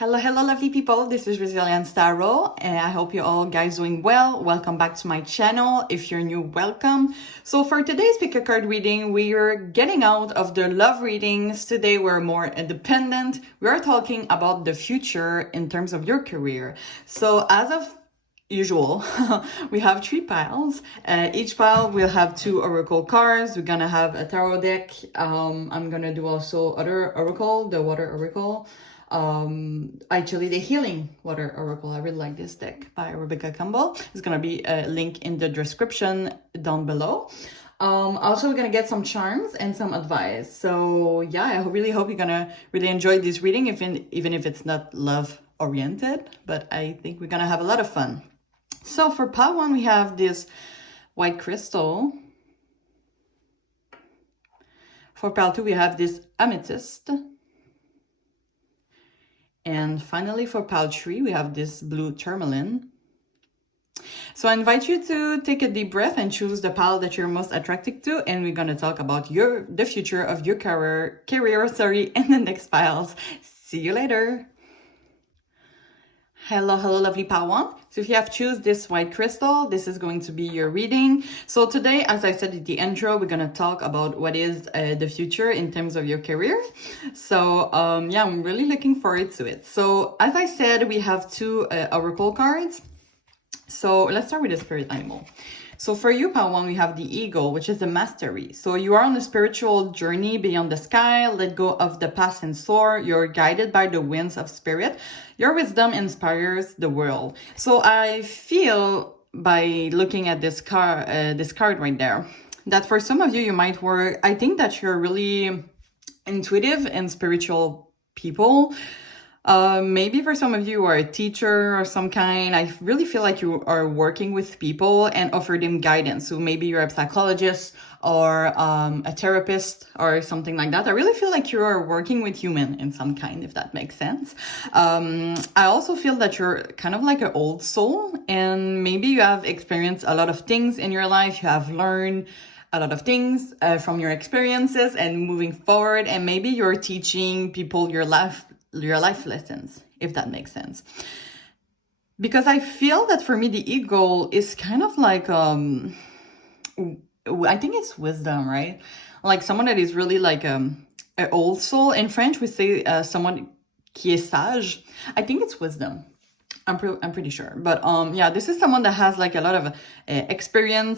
Hello, lovely people. This is Resilience Tarot, and I hope you all guys doing well. Welcome back to my channel. If you're new, welcome. So for today's pick a card reading, we're getting out of the love readings. Today we're more independent. We are talking about the future in terms of your career. So as of usual, we have 3 piles. Each pile will have 2 oracle cards. We're gonna have a tarot deck. I'm gonna do also other oracle, the water oracle. Actually the healing water oracle. I really like this deck by Rebecca Campbell. It's gonna be a link in the description down below. Also we're gonna get some charms and some advice. So yeah, I really hope you're gonna really enjoy this reading, even if it's not love oriented, but I think we're gonna have a lot of fun. So for pile 1 we have this white crystal. For pile 2 we have this amethyst. And finally, for pile 3, we have this blue tourmaline. So I invite you to take a deep breath and choose the pile that you're most attracted to. And we're going to talk about the future of your career, in the next piles. See you later. Hello, lovely pile 1. So if you have choose this white crystal, this is going to be your reading. So today, as I said in the intro, we're going to talk about what is the future in terms of your career. So yeah, I'm really looking forward to it. So as I said, we have 2 oracle cards. So let's start with the spirit animal. So for you, pile 1, we have the eagle, which is the mastery. So you are on a spiritual journey beyond the sky. Let go of the past and soar. You're guided by the winds of spirit. Your wisdom inspires the world. So I feel by looking at this card right there, that for some of you, you might work. I think that you're really intuitive and spiritual people. Maybe for some of you are a teacher or some kind. I really feel like you are working with people and offer them guidance. So maybe you're a psychologist or a therapist or something like that. I really feel like you are working with human in some kind, if that makes sense. I also feel that you're kind of like an old soul, and maybe you have experienced a lot of things in your life. You have learned a lot of things from your experiences and moving forward, and maybe you're teaching people your life lessons, if that makes sense. Because I feel that for me, the eagle is kind of like, I think it's wisdom, right? Like someone that is really like an old soul. In French, we say someone qui est sage. I think it's wisdom. I'm pretty sure. But yeah, this is someone that has like a lot of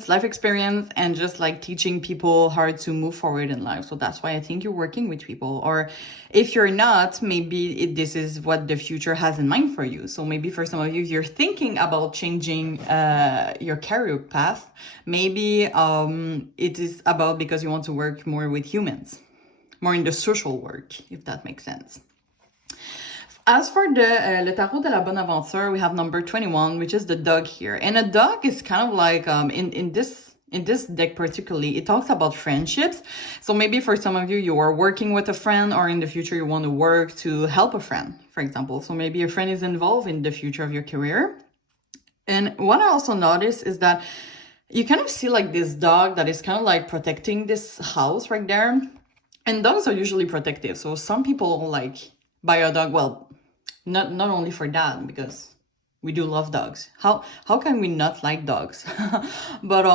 life experience, and just like teaching people how to move forward in life. So that's why I think you're working with people. Or if you're not, maybe this is what the future has in mind for you. So maybe for some of you, you're thinking about changing your career path. Maybe it is about because you want to work more with humans, more in the social work, if that makes sense. As for le tarot de la bonne aventure, we have number 21, which is the dog here. And a dog is kind of like, in this deck particularly, it talks about friendships. So maybe for some of you, you are working with a friend, or in the future, you want to work to help a friend, for example. So maybe a friend is involved in the future of your career. And what I also noticed is that you kind of see like this dog that is kind of like protecting this house right there. And dogs are usually protective. So some people like buy a dog, well, not only for that, because we do love dogs. How can we not like dogs? But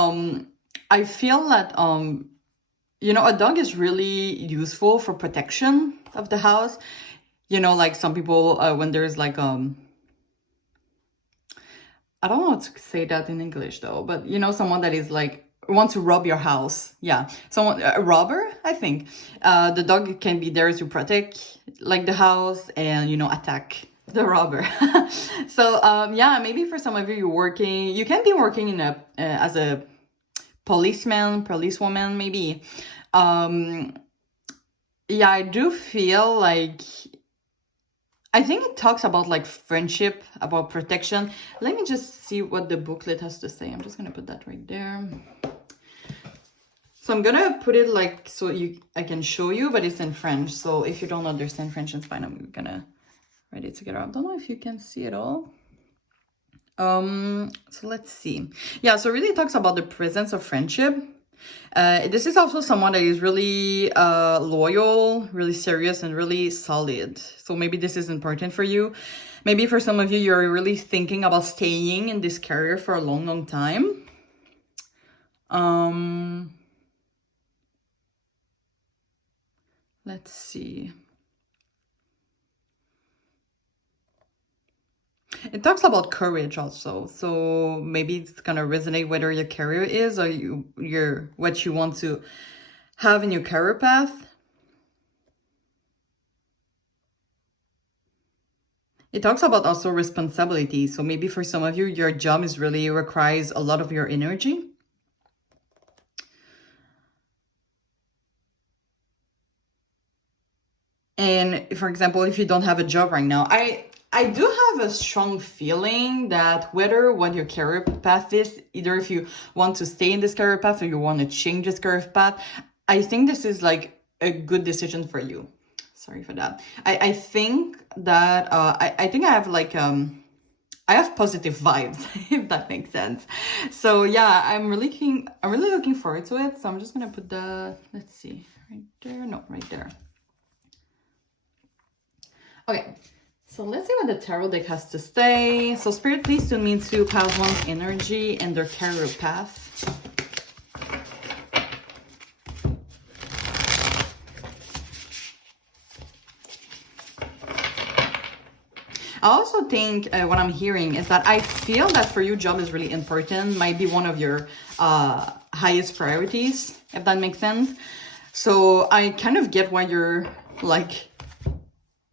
I feel that a dog is really useful for protection of the house. Like some people when there's like I don't know how to say that in English though, but someone that is like want to rob your house. Yeah, someone, a robber, I think. The dog can be there to protect like the house and attack the robber. So yeah, maybe for some of you, you can be working in as a policewoman maybe. Yeah, I do feel like, I think it talks about like friendship, about protection. Let me just see what the booklet has to say. I'm just gonna put that right there. So I'm gonna put it like so I can show you, but it's in French. So if you don't understand French, it's fine. I'm gonna write it together. I don't know if you can see it all. So let's see. Yeah, so really it talks about the presence of friendship. This is also someone that is really loyal, really serious, and really solid. So maybe this is important for you. Maybe for some of you, you're really thinking about staying in this career for a long, long time. Let's see. It talks about courage also. So maybe it's gonna resonate whether your career is or what you want to have in your career path. It talks about also responsibility. So maybe for some of you, your job is really requires a lot of your energy. And for example, if you don't have a job right now, I do have a strong feeling that whether what your career path is, either if you want to stay in this career path or you want to change this career path, I think this is like a good decision for you. Sorry for that. I think that I think I have like I have positive vibes, if that makes sense. So yeah, I'm really looking forward to it. So I'm just gonna put let's see, right there, no, right there. Okay, so let's see what the tarot deck has to say. So Spirit, please tune me into Pile 1's energy and their career path. I also think what I'm hearing is that I feel that for you, job is really important, might be one of your highest priorities, if that makes sense. So I kind of get why you're like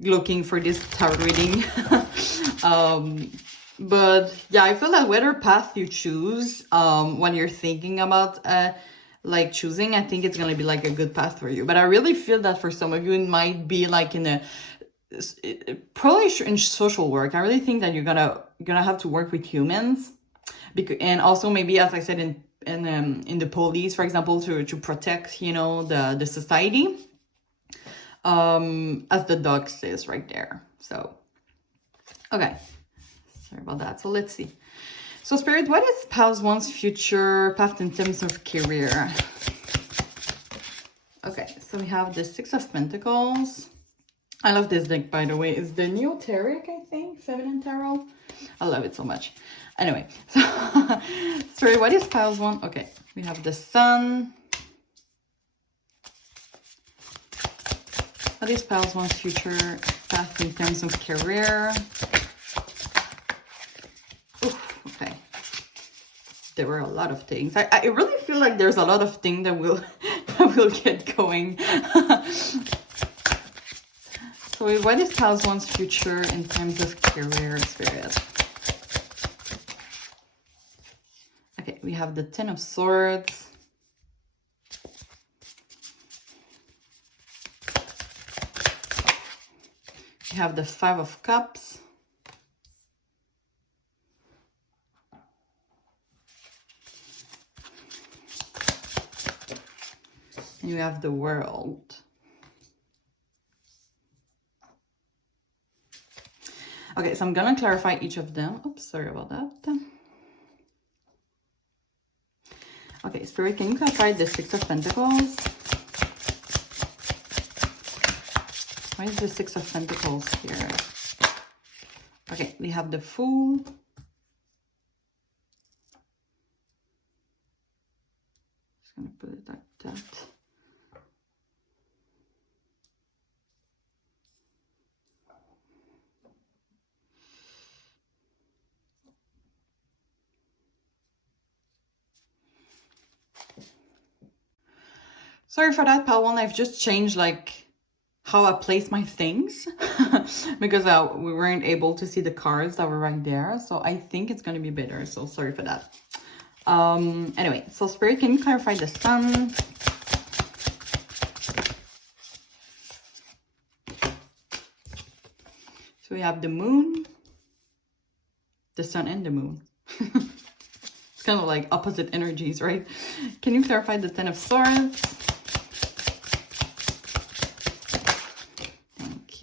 looking for this tarot reading. But yeah, I feel that whatever path you choose when you're thinking about like choosing, I think it's gonna be like a good path for you. But I really feel that for some of you, it might be like in a probably in social work. I really think that you're gonna have to work with humans, and also maybe, as I said, in the police, for example, to protect, you know, the society, as the dog says right there. So okay, sorry about that. So let's see. So Spirit, what is Pile 1's future path in terms of career? Okay, so we have the Six of Pentacles. I love this deck, by the way. It's the New Tarot, I think, Feminine Tarot. I love it so much. Anyway, so sorry, what is Pile 1? Okay, we have the Sun. What is Pile 1's future path in terms of career? Oof, okay. There were a lot of things. I really feel like there's a lot of things that will that will get going. So what is Pile 1's future in terms of career, Spirit? Okay, we have the Ten of Swords. We have the Five of Cups. And you have the World. Okay, so I'm gonna clarify each of them. Oops, sorry about that. Okay, Spirit, can you clarify the Six of Pentacles? Why is the Six of Pentacles here? Okay, we have the Fool. Just gonna put it like that. Sorry for that, Pile 1. I've just changed like how I place my things because we weren't able to see the cards that were right there. So I think it's going to be better. So sorry for that. Anyway, so Spirit, can you clarify the Sun? So we have the Moon, the Sun and the Moon. It's kind of like opposite energies, right? Can you clarify the Ten of Swords?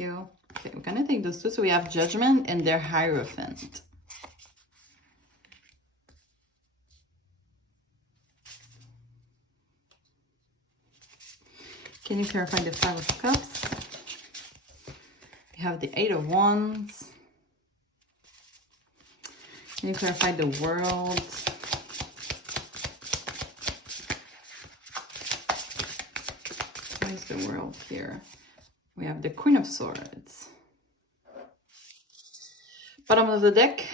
Okay, we're gonna take those two. So we have Judgment and their Hierophant. Can you clarify the Five of Cups? We have the Eight of Wands. Can you clarify the World? Where's the World here? We have the Queen of Swords. Bottom of the deck,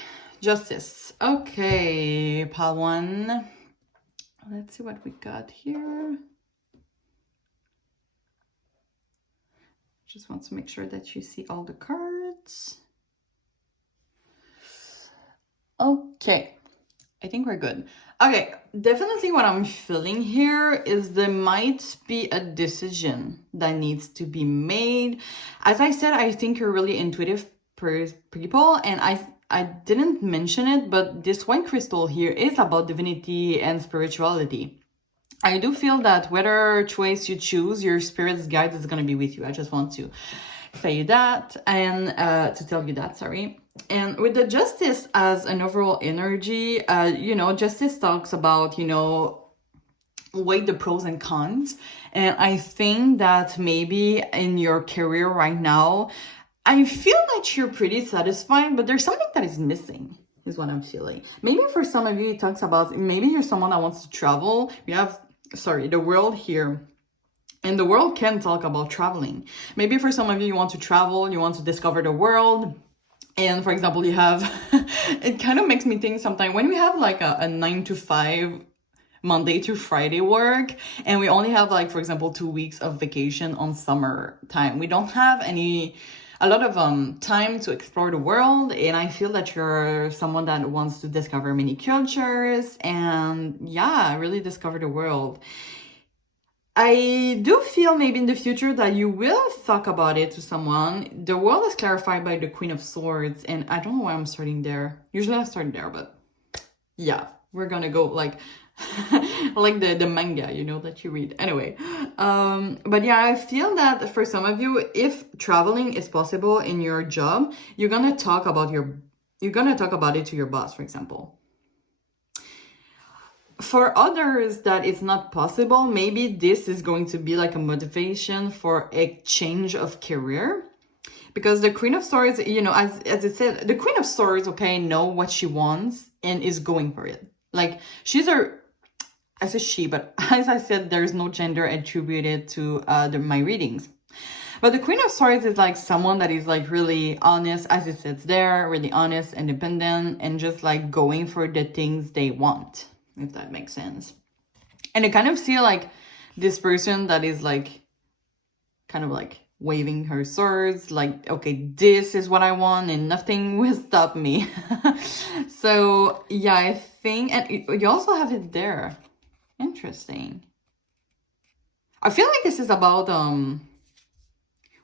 Justice. Okay, pile one. Let's see what we got here. Just want to make sure that you see all the cards. Okay, I think we're good. Okay, definitely what I'm feeling here is there might be a decision that needs to be made. As I said, I think you're really intuitive people, and I didn't mention it, but this white crystal here is about divinity and spirituality. I do feel that whether choice you choose, your spirit's guide is going to be with you. I just want to say that and to tell you that, sorry. And with the Justice as an overall energy, you know, Justice talks about, you know, weigh the pros and cons. And I think that maybe in your career right now, I feel that you're pretty satisfied, but there's something that is missing, is what I'm feeling. Maybe for some of you, it talks about, maybe you're someone that wants to travel. We have, sorry, the World here. And the World can talk about traveling. Maybe for some of you, you want to travel, you want to discover the world. And for example, you have, it kind of makes me think sometimes when we have like a 9-to-5 Monday to Friday work, and we only have like, for example, 2 weeks of vacation on summer time. We don't have a lot of time to explore the world, and I feel that you're someone that wants to discover many cultures and yeah, really discover the world. I do feel maybe in the future that you will talk about it to someone. The World is clarified by the Queen of Swords, and I don't know why I'm starting there. Usually I start there, but yeah, we're gonna go like like the manga, you know, that you read. Anyway, but yeah, I feel that for some of you, if traveling is possible in your job, you're gonna talk about it to your boss, for example. For others that it's not possible, maybe this is going to be like a motivation for a change of career. Because the Queen of Swords, you know, as it said, the Queen of Swords, okay, know what she wants and is going for it. Like, she's I say she, but as I said, there's no gender attributed to my readings. But the Queen of Swords is like someone that is like really honest, as it says there, really honest, independent, and just like going for the things they want, if that makes sense. And I kind of see like this person that is like kind of like waving her swords, like, okay, this is what I want and nothing will stop me. So yeah, I think, and you also have it there. Interesting. I feel like this is about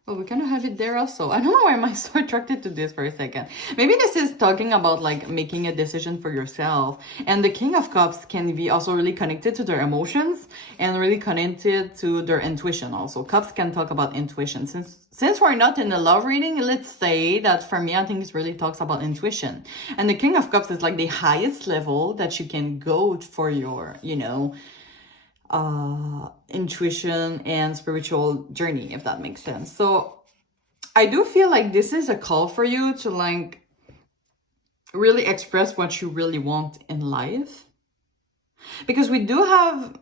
well, we kind of have it there also. I don't know why am I so attracted to this for a second. Maybe this is talking about like making a decision for yourself. And the King of Cups can be also really connected to their emotions and really connected to their intuition also. Cups can talk about intuition. Since we're not in a love reading, let's say that for me, I think it really talks about intuition. And the King of Cups is like the highest level that you can go for your, you know, intuition and spiritual journey, if that makes sense. So I do feel like this is a call for you to like really express what you really want in life, because we do have,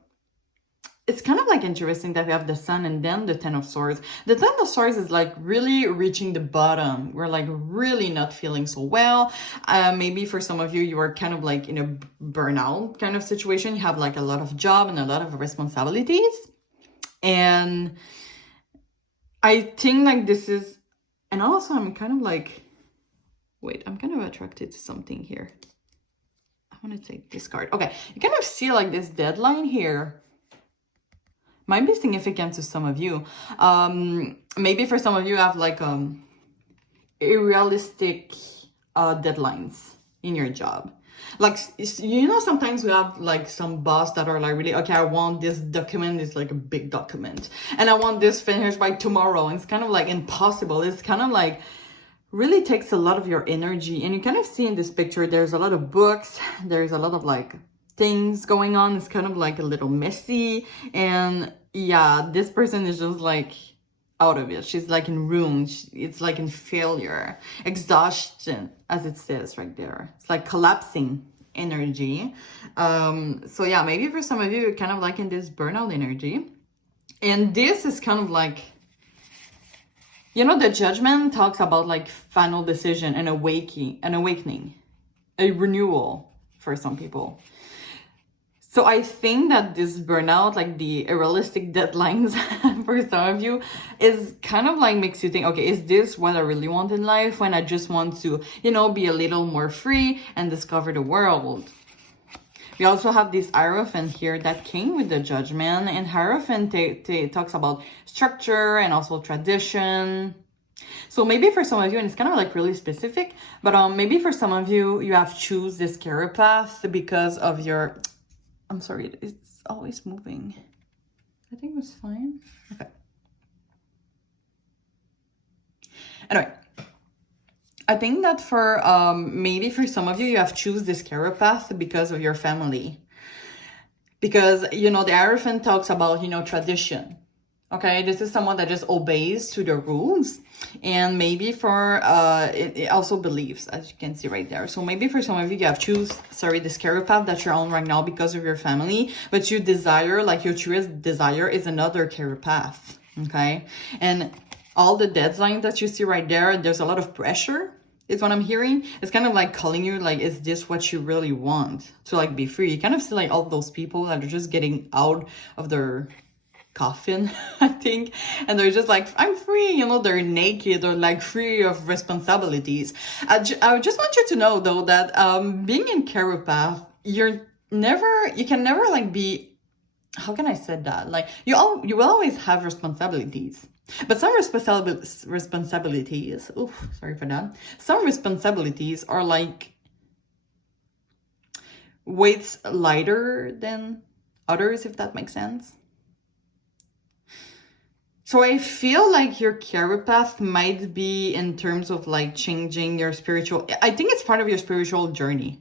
it's kind of like interesting that we have the Sun and then the Ten of Swords. The Ten of Swords is like really reaching the bottom. We're like really not feeling so well. Maybe for some of you, you are kind of like in a burnout kind of situation. You have like a lot of job and a lot of responsibilities. And I think like this is, and also I'm kind of like, wait, I'm kind of attracted to something here. I want to take this card. Okay, you kind of see like this deadline here. Might be significant to some of you. Maybe for some of you have like unrealistic deadlines in your job. Like, you know, sometimes we have like some boss that are like really, okay, I want this document, it's like a big document, and I want this finished by tomorrow. And it's kind of like impossible. It's kind of like really takes a lot of your energy. And you kind of see in this picture, there's a lot of books, there's a lot of like things going on. It's kind of like a little messy, and yeah, this person is just like out of it. She's like in ruin. It's like in failure, exhaustion, as it says right there. It's like collapsing energy. So yeah, maybe for some of you, you're kind of like in this burnout energy. And this is kind of like, you know, the judgment talks about like final decision and awakening, a renewal for some people. So I think that this burnout, like the unrealistic deadlines for some of you, is kind of like makes you think, okay, is this what I really want in life when I just want to, you know, be a little more free and discover the world? We also have this Hierophant here that came with the judgment, and Hierophant talks about structure and also tradition. So maybe for some of you, and it's kind of like really specific, but maybe for some of you, you have choose this career path because of your... I'm sorry, it's always moving. I think it was fine. Okay. Anyway, I think that for maybe for some of you, you have choose this career path because of your family. Because, you know, the Hierophant talks about, you know, tradition. Okay, this is someone that just obeys to the rules, and maybe for it also believes, as you can see right there. So maybe for some of you, you have choose this career path that you're on right now because of your family, but you desire, like your truest desire is another career path. Okay, and all the deadlines that you see right there, there's a lot of pressure. Is what I'm hearing. It's kind of like calling you, like, is this what you really want to like be free? You kind of see like all those people that are just getting out of their coffin, I think, and they're just like, I'm free, you know, they're naked or like free of responsibilities. I just want you to know though that being in career path, you can never like be, how can I say that, like you will always have responsibilities, but some responsibilities, oof, sorry for that, some responsibilities are like weights lighter than others, if that makes sense. So I feel like your career path might be in terms of like changing your spiritual... I think it's part of your spiritual journey,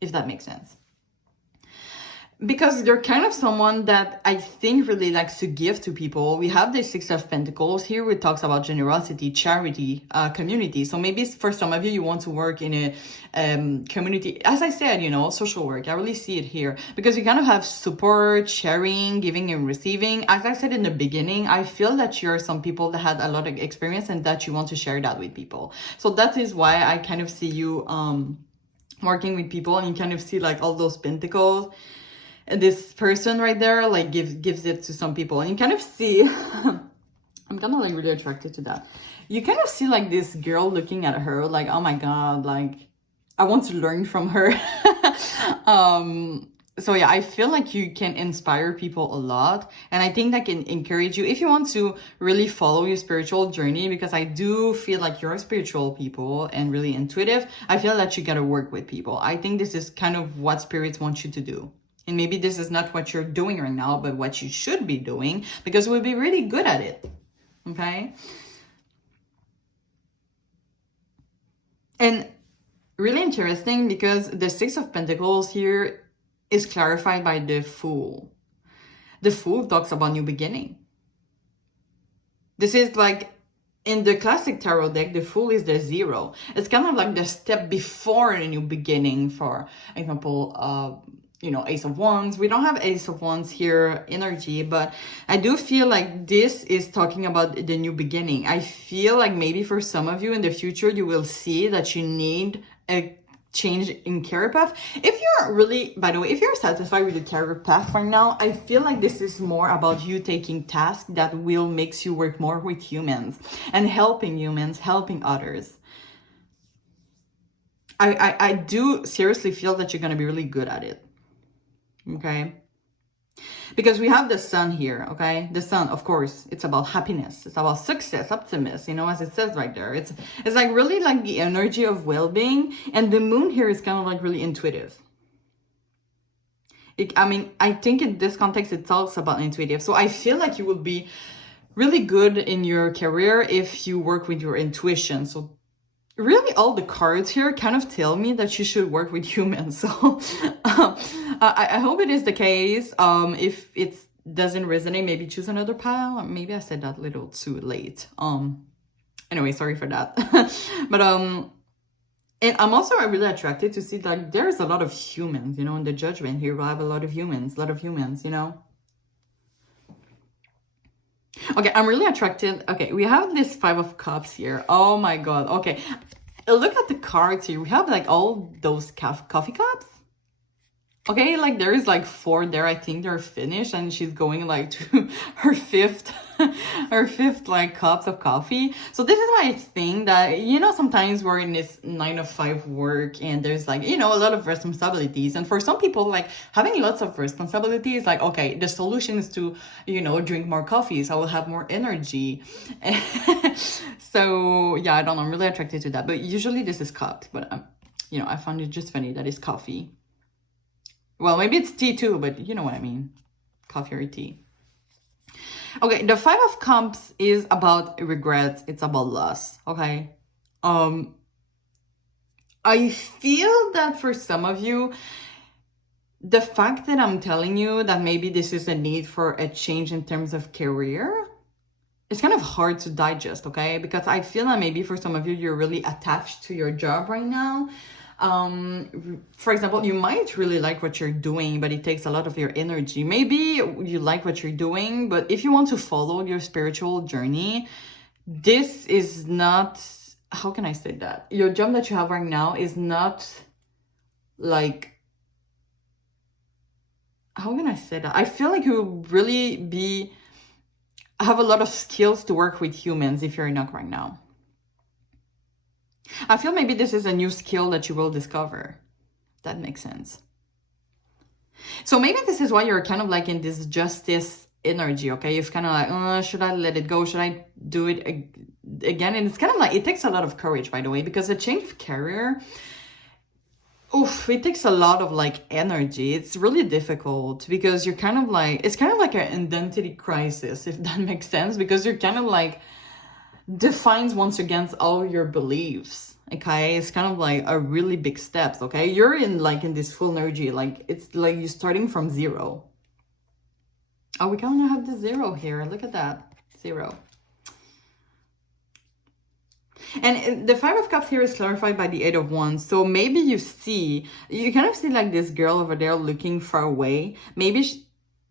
if that makes sense. Because you're kind of someone that I think really likes to give to people. We have the Six of Pentacles here, which talks about generosity, charity, community. So maybe for some of you, you want to work in a community. As I said, you know, social work. I really see it here because you kind of have support, sharing, giving and receiving. As I said in the beginning, I feel that you're some people that had a lot of experience and that you want to share that with people. So that is why I kind of see you working with people, and you kind of see like all those pentacles. This person right there like gives it to some people, and you kind of see I'm kind of like really attracted to that. You kind of see like this girl looking at her like, oh my god, like I want to learn from her. So yeah, I feel like you can inspire people a lot, and I think that can encourage you if you want to really follow your spiritual journey, because I do feel like you're spiritual people and really intuitive. I feel that you gotta work with people. I think this is kind of what spirits want you to do. And maybe this is not what you're doing right now, but what you should be doing, because we'll be really good at it. Okay? And really interesting because the Six of Pentacles here is clarified by the Fool. The Fool talks about new beginning. This is like, in the classic tarot deck, the Fool is the zero. It's kind of like the step before a new beginning. For example, you know, Ace of Wands. We don't have Ace of Wands here energy, but I do feel like this is talking about the new beginning. I feel like maybe for some of you in the future, you will see that you need a change in career path. If you're really, by the way, if you're satisfied with the career path right now, I feel like this is more about you taking tasks that will makes you work more with humans and helping humans, helping others. I do seriously feel that you're going to be really good at it. Okay, because we have the Sun here. Okay, the Sun, of course, it's about happiness, it's about success, optimism, you know, as it says right there. It's like really like the energy of well-being, and the Moon here is kind of like really intuitive. I mean, I think in this context it talks about intuitive, so I feel like you will be really good in your career if you work with your intuition. So really all the cards here kind of tell me that you should work with humans. So I hope it is the case. If it's doesn't resonate, maybe choose another pile. Maybe I said that a little too late. Anyway, sorry for that. But and I'm also really attracted to see that there's a lot of humans, you know, in the judgment here. We have a lot of humans, you know. Okay, I'm really attracted. Okay, we have this Five of Cups here. Oh my God. Okay, look at the cards here. We have like all those coffee cups. Okay, like there is like 4 there. I think they're finished, and she's going like to her fifth, her fifth like cups of coffee. So this is why I think that, you know, sometimes we're in this 9 to 5 work, and there's like, you know, a lot of responsibilities. And for some people, like having lots of responsibilities, like, okay, the solution is to, you know, drink more coffee, so I will have more energy. So yeah, I don't know. I'm really attracted to that. But usually this is cupped, but you know, I found it just funny that it's coffee. Well, maybe it's tea too, but you know what I mean. Coffee or tea. Okay, the Five of Cups is about regrets. It's about loss, okay? I feel that for some of you, the fact that I'm telling you that maybe this is a need for a change in terms of career, it's kind of hard to digest, okay? Because I feel that maybe for some of you, you're really attached to your job right now. For example, you might really like what you're doing, but it takes a lot of your energy. Maybe you like what you're doing, but if you want to follow your spiritual journey, this is not, how can I say that? Your job that you have right now is not like, how can I say that? I feel like you really have a lot of skills to work with humans if you're not right now. I feel maybe this is a new skill that you will discover. That makes sense. So maybe this is why you're kind of like in this justice energy, okay? You're kind of like, should I let it go? Should I do it again? And it's kind of like, it takes a lot of courage, by the way, because a change of career, it takes a lot of like energy. It's really difficult because you're kind of like, it's kind of like an identity crisis, if that makes sense, because you're kind of like, defines once against all your beliefs, okay? It's kind of like a really big steps, okay? You're in like in this full energy, like it's like you're starting from 0. Oh, we kind of have the 0 here. Look at that, 0. And the Five of Cups here is clarified by the 8 of Wands. So maybe you kind of see like this girl over there looking far away. Maybe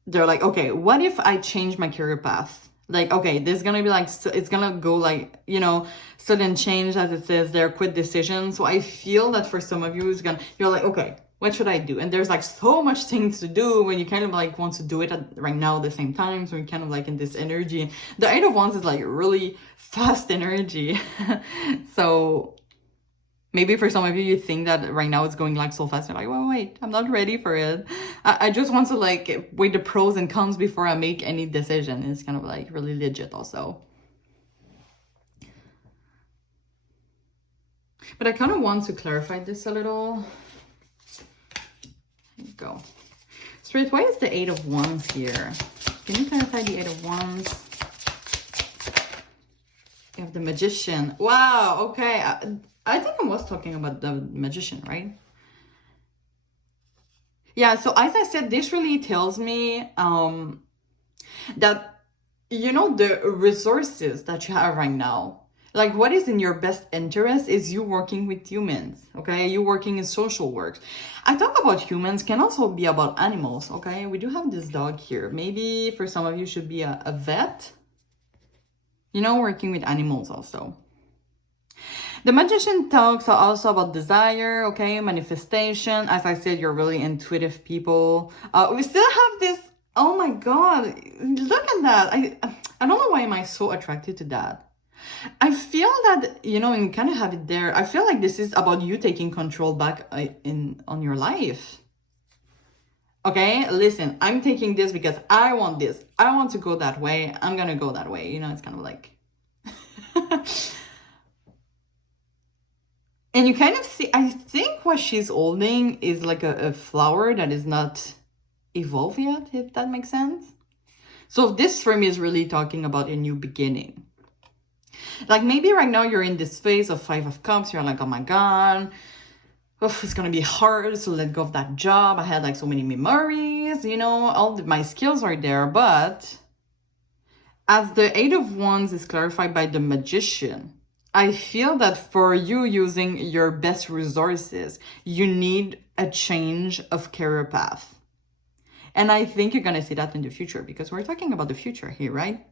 they're like, okay, what if I change my career path? Like, okay, there's gonna be like, it's gonna go like, you know, sudden change, as it says there, quick decision. So I feel that for some of you, you're like, okay, what should I do? And there's like so much things to do when you kind of like want to do it right now at the same time. So you're kind of like in this energy. The 8 of Wands is like really fast energy. So maybe for some of you, you think that right now it's going like so fast. You're like, well, wait, I'm not ready for it. I just want to like weigh the pros and cons before I make any decision. It's kind of like really legit also. But I kind of want to clarify this a little. There you go. Spirit, why is the 8 of Wands here? Can you clarify the 8 of Wands? You have the Magician. Wow, okay. I think I was talking about the Magician, right? Yeah, so as I said, this really tells me that, you know, the resources that you have right now, like what is in your best interest is you working with humans, okay? You working in social work. I talk about humans, can also be about animals, okay? We do have this dog here. Maybe for some of you should be a vet, you know, working with animals also. The Magician talks also about desire, okay, manifestation. As I said, you're really intuitive people. We still have this, oh my God, look at that. I don't know why am I so attracted to that. I feel that, you know, and you kind of have it there. I feel like this is about you taking control back on your life. Okay, listen, I'm taking this because I want this. I want to go that way. I'm going to go that way. You know, it's kind of like... And you kind of see, I think what she's holding is like a flower that is not evolved yet, if that makes sense. So this for me is really talking about a new beginning. Like maybe right now you're in this phase of 5 of Cups. You're like, oh my God, oh, it's gonna be hard to let go of that job. I had like so many memories, you know, my skills are there. But as the Eight of Wands is clarified by the Magician, I feel that for you using your best resources, you need a change of career path. And I think you're gonna see that in the future, because we're talking about the future here, right?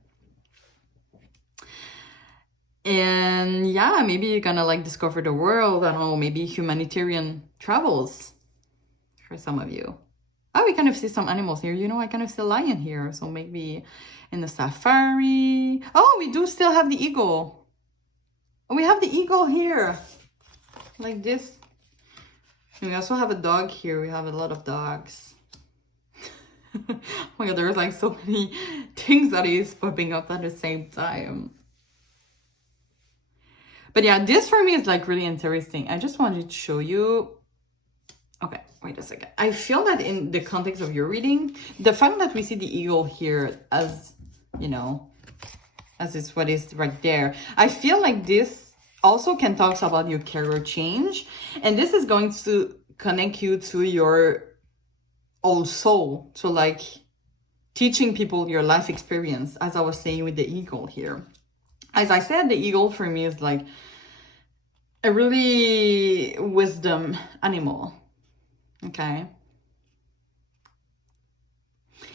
And yeah, maybe you're gonna like discover the world. I don't know, maybe humanitarian travels for some of you. Oh, we kind of see some animals here. You know, I kind of see a lion here. So maybe in the safari. Oh, we do still have the eagle. We have the eagle here. Like this. And we also have a dog here. We have a lot of dogs. Oh my god, there's like so many things that is popping up at the same time. But yeah, this for me is like really interesting. I just wanted to show you. Okay, wait a second. I feel that in the context of your reading, the fact that we see the eagle here as, you know, as is what is right there, I feel like this also can talk about your career change. And this is going to connect you to your old soul. So like teaching people your life experience, as I was saying with the eagle here. As I said, the eagle for me is like a really wisdom animal. Okay.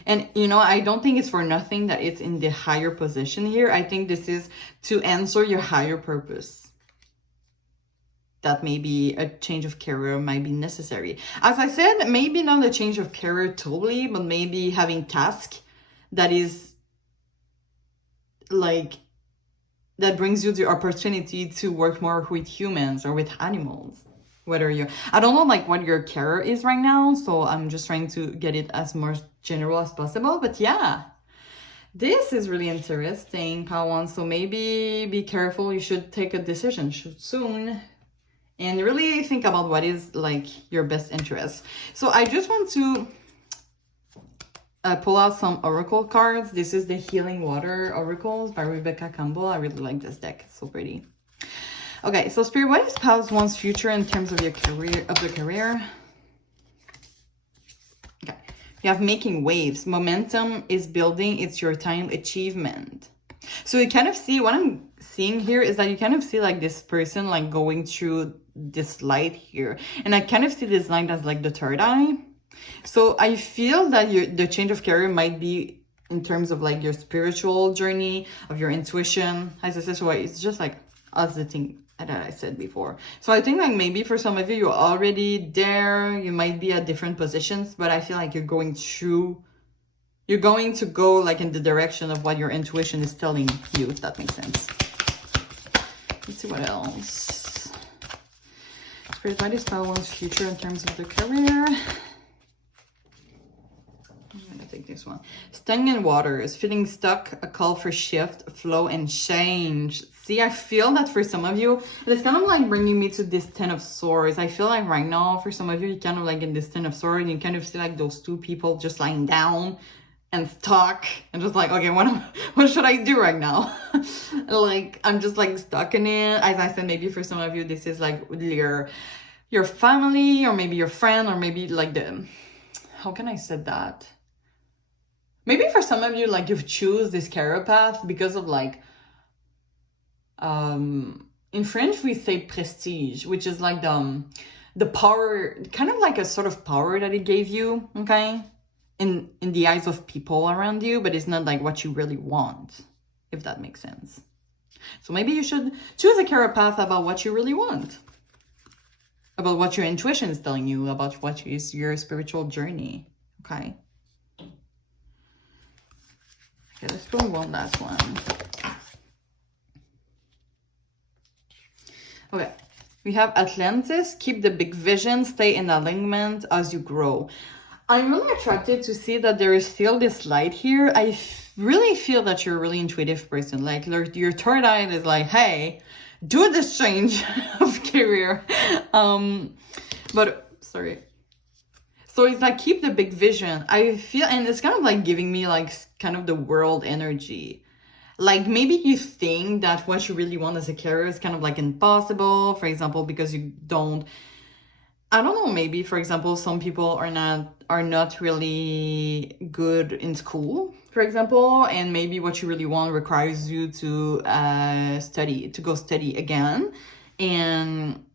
And, you know, I don't think it's for nothing that it's in the higher position here. I think this is to answer your higher purpose. That maybe a change of career might be necessary. As I said, maybe not a change of career totally, but maybe having task that is like, that brings you the opportunity to work more with humans or with animals. Whether you're, I don't know like what your career is right now, so I'm just trying to get it as more general as possible. But yeah, this is really interesting, Pawan. So maybe be careful. You should take a decision soon and really think about what is like your best interest. So I just want to pull out some oracle cards. This is the Healing Water Oracles by Rebecca Campbell. I really like this deck. It's so pretty. Okay, so Spirit, what is past one's future in terms of your career, Okay, you have making waves. Momentum is building. It's your time achievement. So you kind of see, what I'm seeing here is that you kind of see like this person like going through this light here. And I kind of see this light as like the third eye. So I feel that the change of career might be in terms of like your spiritual journey, of your intuition. As I said, so it's just like as the thing that I said before. So I think like maybe for some of you, you're already there. You might be at different positions, but I feel like you're going to go like in the direction of what your intuition is telling you, if that makes sense. Let's see what else. Spirit, what is one's future in terms of the career? I'm gonna take this one. Stagnant waters, feeling stuck, a call for shift, flow, and change. See, I feel that for some of you, it's kind of like bringing me to this Ten of Swords. I feel like right now, for some of you, you kind of like in this Ten of Swords, you kind of see like those two people just lying down and stuck and just like, okay, what should I do right now? Like, I'm just like stuck in it. As I said, maybe for some of you, this is like your family, or maybe your friend, or maybe like how can I say that? Maybe for some of you, like you've choose this career path because of like, in French, we say prestige, which is like the power, kind of like a sort of power that it gave you, okay? In the eyes of people around you, but it's not like what you really want, if that makes sense. So maybe you should choose a career path about what you really want, about what your intuition is telling you, about what is your spiritual journey, okay? Okay, let's go one last one. Okay, we have Atlantis. Keep the big vision, stay in alignment as you grow. I'm really attracted to see that there is still this light here. I really feel that you're a really intuitive person. Like your third eye is like, hey, do this change of career. But sorry. So it's like, keep the big vision. I feel, and it's kind of like giving me like kind of the world energy. Like maybe you think that what you really want as a career is kind of like impossible, for example, because you don't I don't know, maybe for example, some people are not really good in school, for example, and maybe what you really want requires you to go study again. And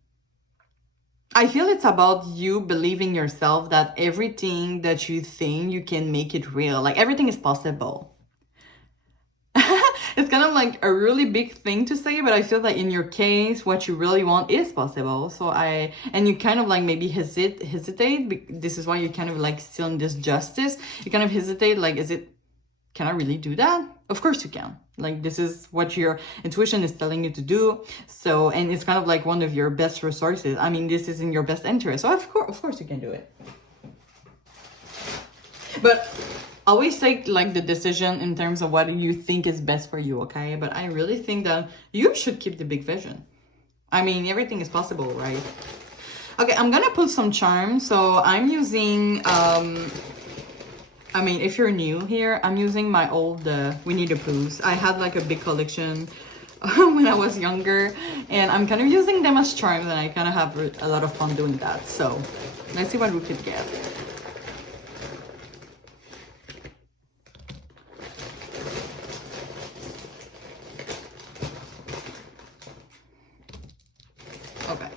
I feel it's about you believing yourself that everything that you think you can make it real, like everything is possible. It's kind of like a really big thing to say, but I feel that in your case, what you really want is possible. And you kind of like maybe hesitate. This is why you kind of like still in this justice. You kind of hesitate, like, can I really do that? Of course you can. Like, this is what your intuition is telling you to do. So, and it's kind of like one of your best resources. I mean, this is in your best interest. So of course you can do it. But always take like the decision in terms of what you think is best for you, okay? But I really think that you should keep the big vision. I mean, everything is possible, right? Okay, I'm gonna put some charms. So I'm using, I mean, if you're new here, I'm using my old Winnie the Poohs. I had like a big collection when I was younger, and I'm kind of using them as charms, and I kind of have a lot of fun doing that. So let's see what we could get. Okay.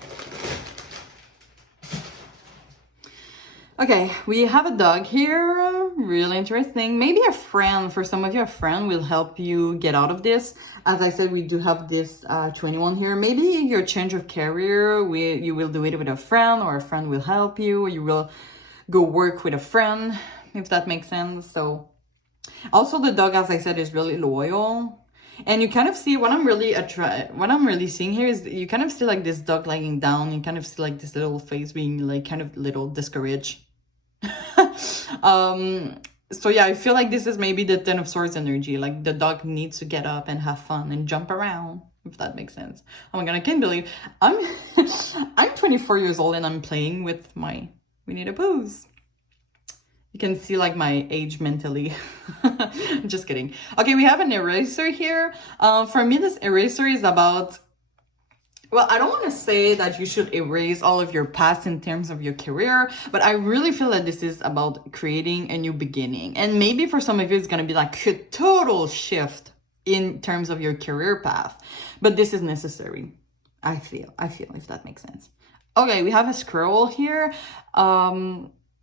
Okay, we have a dog here. Really interesting. Maybe a friend. For some of you, a friend will help you get out of this. As I said, we do have this 21 here. Maybe your change of career, you will do it with a friend, or a friend will help you. You will go work with a friend, if that makes sense. So also the dog, as I said, is really loyal. And you kind of see what I'm really seeing here is you kind of see like this dog lying down. You kind of see like this little face being like kind of little discouraged. So yeah, I feel like this is maybe the Ten of Swords energy. Like the dog needs to get up and have fun and jump around, if that makes sense. Oh my god, I can't believe I'm I'm 24 years old and I'm playing with my Winnie the Poohs. You can see like my age mentally. Just kidding. Okay, we have an eraser here. For me, this eraser is about, well, I don't want to say that you should erase all of your past in terms of your career, but I really feel that this is about creating a new beginning. And maybe for some of you, it's going to be like a total shift in terms of your career path. But this is necessary. I feel, if that makes sense. Okay, we have a squirrel here.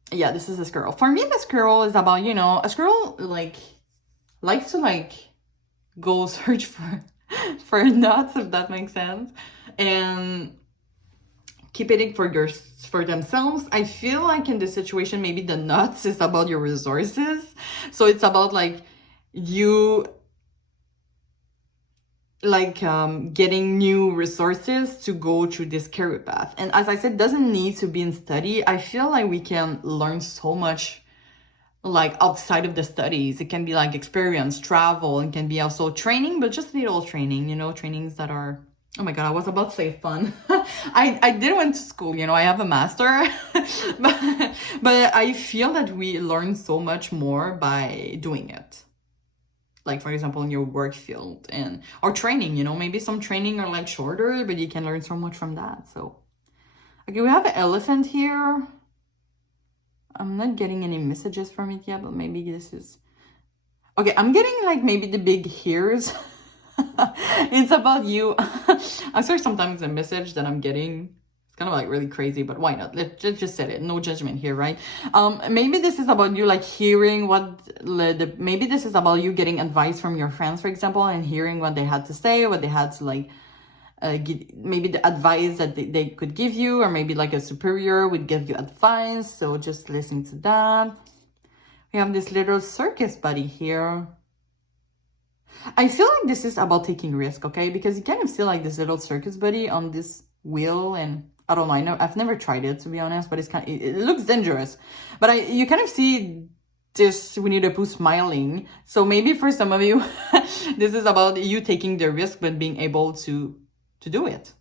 Yeah, this is a squirrel. For me, the squirrel is about, a squirrel likes to go search for nuts, if that makes sense, and keep eating for themselves. I feel like in this situation, maybe the nuts is about your resources. So it's about you getting new resources to go through this career path. And as I said, doesn't need to be in study. I feel like we can learn so much outside of the studies. It can be experience, travel, it can be also training, but just little training, trainings that are, oh my god, I was about to say fun. I did went to school, I have a master, but I feel that we learn so much more by doing it. Like, for example, in your work field or training, maybe some training are shorter, but you can learn so much from that. So, okay, we have an elephant here. I'm not getting any messages from it yet, but maybe this is... Okay, I'm getting maybe the big ears. It's about you. I'm sorry, sometimes the message that I'm getting, it's kind of really crazy, but why not? Let's just say it. No judgment here, right? Maybe this is about you hearing maybe this is about you getting advice from your friends, for example, and hearing what they had to say, what they had to maybe the advice that they could give you, or maybe a superior would give you advice. So just listen to that. We have this little circus buddy here. I feel like this is about taking risk, okay? Because you kind of see this little circus buddy on this wheel, and I don't know, I've never tried it, to be honest, but it looks dangerous. But you kind of see this Winnie the Pooh smiling. So maybe for some of you, this is about you taking the risk, but being able to do it.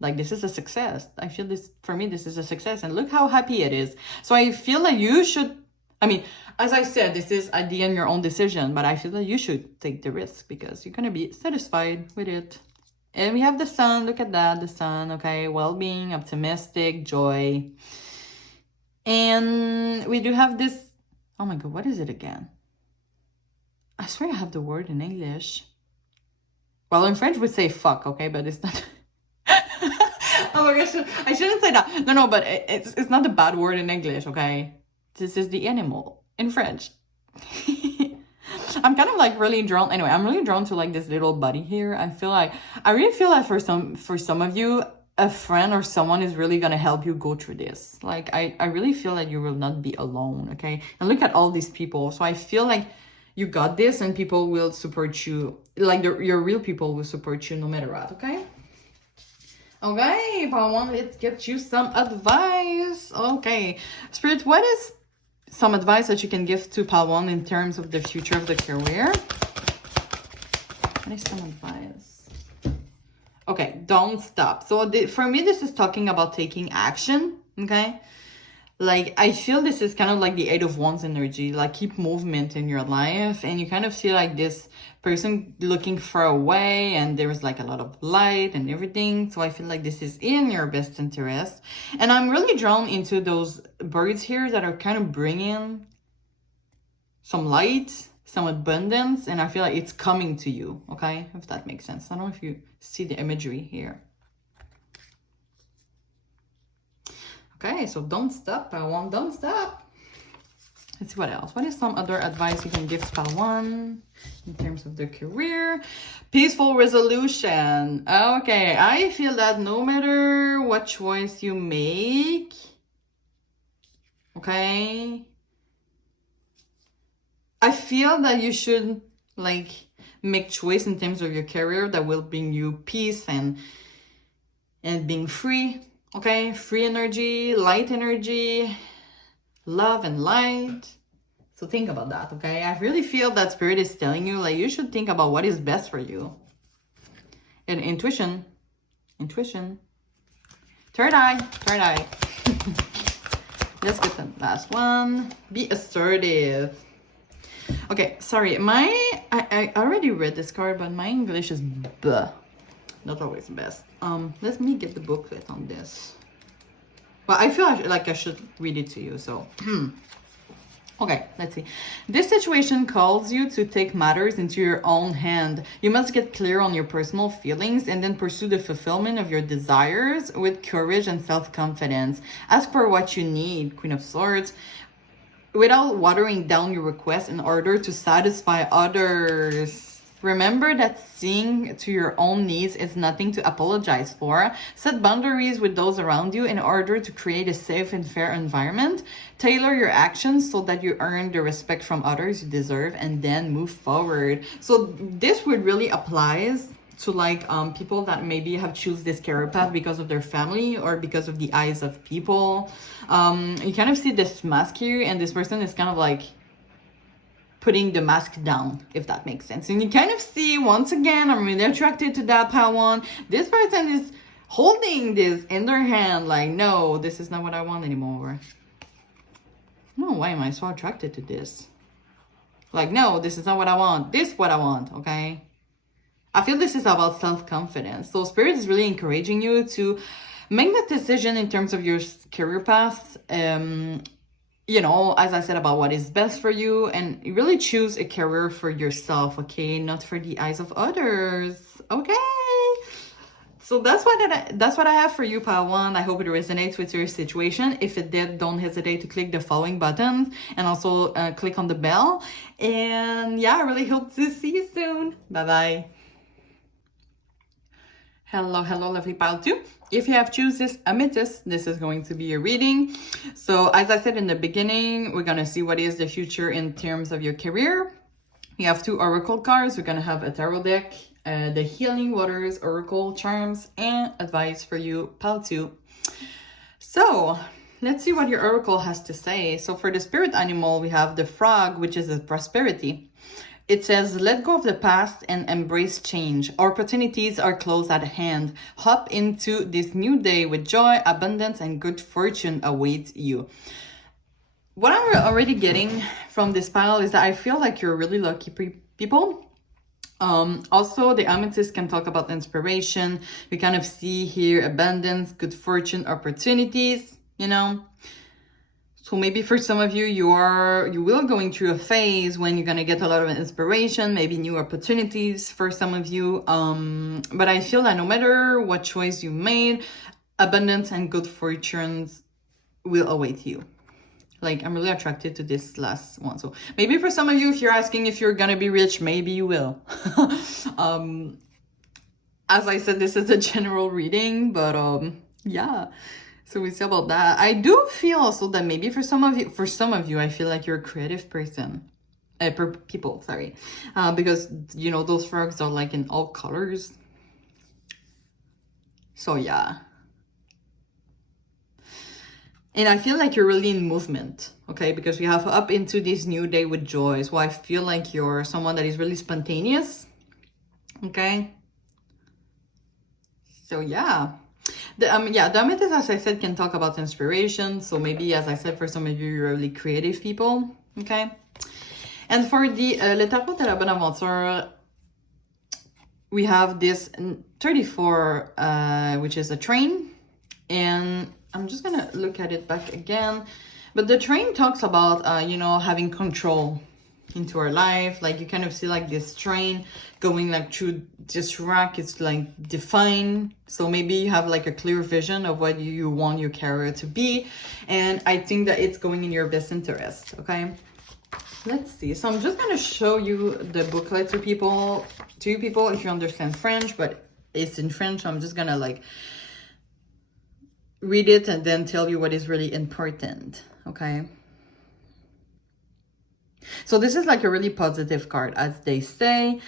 This is a success. I feel for me, this is a success. And look how happy it is. So I feel like you should, as I said, this is at the end your own decision, but I feel that you should take the risk because you're going to be satisfied with it. And we have the sun. Look at that, the sun. Okay, well-being, optimistic, joy. And we do have this. Oh my god, what is it again? I swear I have the word in English. Well, in French we say fuck, okay, but it's not. Oh my gosh, I shouldn't say that. No, but it's not a bad word in English, okay? This is the animal in French. I'm kind of like really drawn. Anyway, I'm really drawn to like this little buddy here. I really feel like for some of you, a friend or someone is really gonna help you go through this. Like I really feel that you will not be alone, okay? And look at all these people. So I feel like you got this, and people will support you. Like your real people will support you no matter what, okay? Okay, Pawan, let's get you some advice. Okay, Spirit, what is some advice that you can give to Pawan in terms of the future of the career? What is some advice? Okay, don't stop. So for me, this is talking about taking action, okay? Like, I feel this is kind of like the Eight of Wands energy, like keep movement in your life, and you kind of feel like this person looking far away, and there's like a lot of light and everything. So I feel like this is in your best interest. And I'm really drawn into those birds here that are kind of bringing some light, some abundance, and I feel like it's coming to you, okay? If that makes sense. I don't know if you see the imagery here. Okay, so don't stop, Pawan, don't stop. Let's see what else. What is some other advice you can give to Pawan in terms of their career? Peaceful resolution. Okay, I feel that no matter what choice you make, okay, I feel that you should like make choice in terms of your career that will bring you peace and being free. Okay, free energy, light energy, love and light. So think about that, okay? I really feel that Spirit is telling you, like, you should think about what is best for you. And intuition. Third eye. Let's get the last one. Be assertive. Okay, sorry. I already read this card, but my English is bleh. Not always the best. Let me get the booklet on this. Well, I feel like I should read it to you, so. Okay, let's see. This situation calls you to take matters into your own hand. You must get clear on your personal feelings and then pursue the fulfillment of your desires with courage and self-confidence. Ask for what you need, Queen of Swords, without watering down your requests in order to satisfy others. Remember that seeing to your own needs is nothing to apologize for. Set boundaries with those around you in order to create a safe and fair environment. Tailor your actions so that you earn the respect from others you deserve, and then move forward. So this would really applies to like people that maybe have choose this career path because of their family or because of the eyes of people. You kind of see this mask here, and this person is kind of like putting the mask down, if that makes sense. And you kind of see, once again, I'm really attracted to that Pawan. This person is holding this in their hand like, no, this is not what I want anymore. No, why am I so attracted to this? Like, no, this is not what I want. This is what I want, okay? I feel this is about self-confidence. So Spirit is really encouraging you to make that decision in terms of your career path. You know, as I said, about what is best for you, and really choose a career for yourself, okay? Not for the eyes of others, okay? So that's what I have for you, Pawan. I hope it resonates with your situation. If it did, don't hesitate to click the following buttons and also click on the bell. And yeah, I really hope to see you soon. Bye-bye. Hello, lovely pile 2. If you have choose this Amethyst, this is going to be your reading. So as I said in the beginning, we're going to see what is the future in terms of your career. We have 2 oracle cards. We're going to have a tarot deck, the Healing Waters, Oracle, Charms, and advice for you, pile 2. So let's see what your oracle has to say. So for the spirit animal, we have the frog, which is a prosperity. It says, let go of the past and embrace change. Opportunities are close at hand. Hop into this new day with joy, abundance, and good fortune awaits you. What I'm already getting from this pile is that I feel like you're really lucky people. Also, the Amethyst can talk about inspiration. We kind of see here abundance, good fortune, opportunities, you know. So maybe for some of you, you will going through a phase when you're gonna get a lot of inspiration, maybe new opportunities for some of you. But I feel that no matter what choice you made, abundance and good fortunes will await you. Like, I'm really attracted to this last one. So maybe for some of you, if you're asking if you're gonna be rich, maybe you will. As I said, this is a general reading, but yeah. So we see about that. I do feel also that maybe for some of you, I feel like you're a creative person. People, sorry. Because, you know, those frogs are like in all colors. So yeah. And I feel like you're really in movement, okay? Because we have up into this new day with joy. So I feel like you're someone that is really spontaneous, okay? So yeah. The Amethyst, as I said, can talk about inspiration. So maybe, as I said, for some of you, you're really creative people, okay? And for the Le Tarot de la Bonne Aventure, we have this 34, which is a train. And I'm just gonna look at it back again. But the train talks about, you know, having control into our life. Like you kind of see like this train going like through this track. It's like defined. So maybe you have like a clear vision of what you want your career to be. And I think that it's going in your best interest, okay? Let's see. So I'm just gonna show you the booklet to you people if you understand French, but it's in French. So I'm just gonna like read it and then tell you what is really important, okay? So this is like a really positive card, as they say.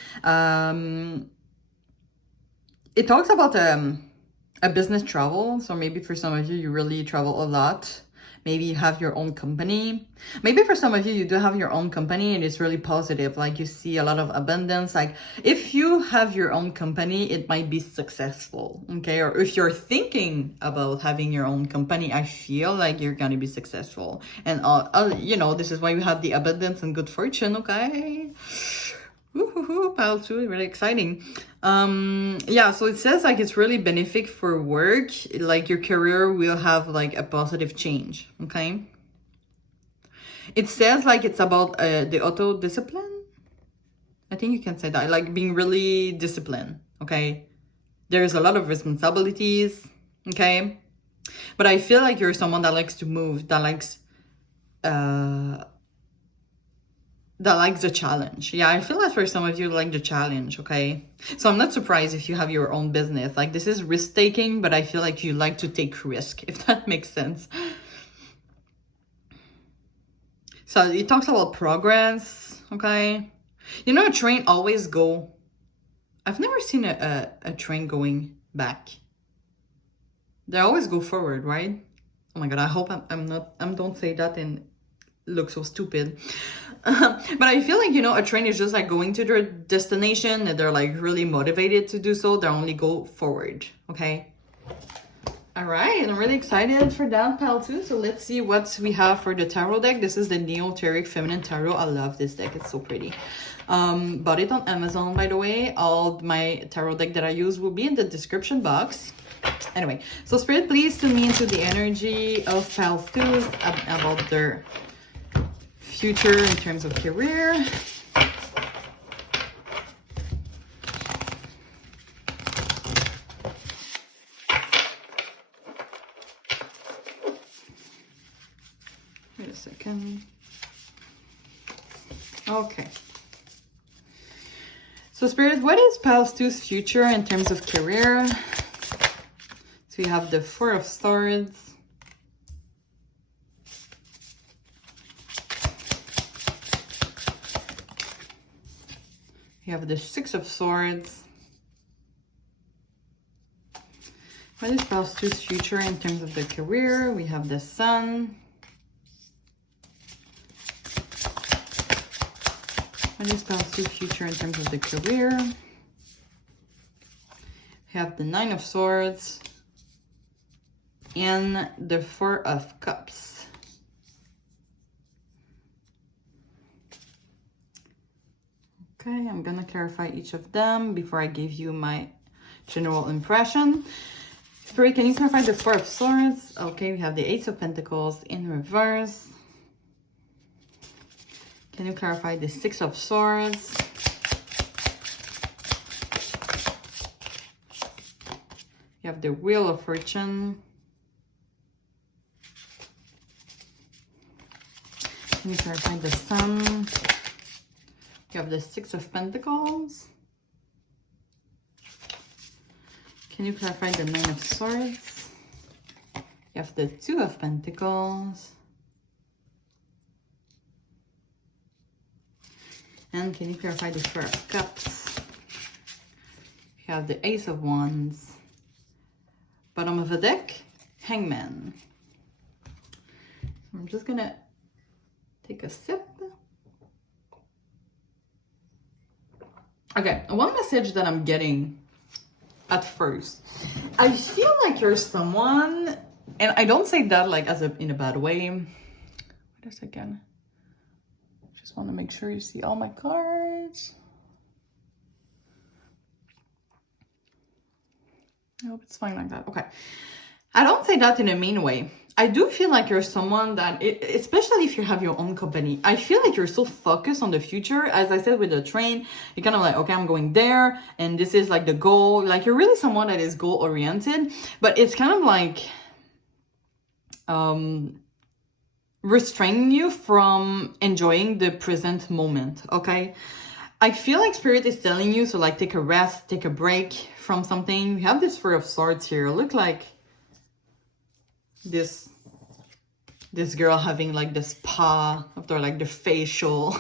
It talks about a business travel. So maybe for some of you, you really travel a lot. Maybe you have your own company. Maybe for some of you, you do have your own company and it's really positive. Like you see a lot of abundance. Like if you have your own company, it might be successful, okay? Or if you're thinking about having your own company, I feel like you're gonna be successful. And, you know, this is why we have the abundance and good fortune, okay? Woohoo, pile 2, really exciting. Yeah, so it says like it's really benefic for work, like your career will have like a positive change, okay? It says like it's about the auto discipline. I think you can say that, like being really disciplined, okay? There's a lot of responsibilities, okay? But I feel like you're someone that likes to move, that likes the challenge. Yeah, I feel like for some of you like the challenge, okay? So I'm not surprised if you have your own business. Like this is risk taking, but I feel like you like to take risk, if that makes sense. So it talks about progress, okay? You know, a train always go. I've never seen a train going back. They always go forward, right? Oh my god, I hope I'm don't say that and look so stupid. But I feel like, you know, a train is just like going to their destination and they're like really motivated to do so. They only go forward, okay? All right, and I'm really excited for that pile too. So let's see what we have for the tarot deck. This is the Neoteric Feminine Tarot. I love this deck. It's so pretty. Bought it on Amazon, by the way. All my tarot deck that I use will be in the description box. Anyway, so Spirit, please tune me into the energy of pile 2 about their future in terms of career. Wait a second. Okay. So Spirit, what is pile 2's future in terms of career? So you have the 4 of Swords. You have the 6 of Swords. What is pile 2's future in terms of their career? We have the Sun. What is pile 2's future in terms of the career? We have the 9 of Swords. And the 4 of Cups. Okay, I'm gonna clarify each of them before I give you my general impression. Spirit, can you clarify the Four of Swords? Okay, we have the Ace of Pentacles in reverse. Can you clarify the Six of Swords? You have the Wheel of Fortune. Can you clarify the Sun? You have the Six of Pentacles. Can you clarify the Nine of Swords? You have the Two of Pentacles. And can you clarify the Four of Cups? You have the Ace of Wands. Bottom of the deck, Hangman. I'm just gonna take a sip. Okay, one message that I'm getting at first. I feel like you're someone, and I don't say that like as in a bad way. Wait a second. Just want to make sure you see all my cards. I hope it's fine like that. Okay. I don't say that in a mean way. I do feel like you're someone that, especially if you have your own company, I feel like you're so focused on the future. As I said with the train, you're kind of like, okay, I'm going there, and this is like the goal. Like, you're really someone that is goal oriented, but it's kind of like restraining you from enjoying the present moment. Okay, I feel like Spirit is telling you to like take a rest, take a break from something. You have this Four of Swords here. Look like this girl having like the spa after like the facial.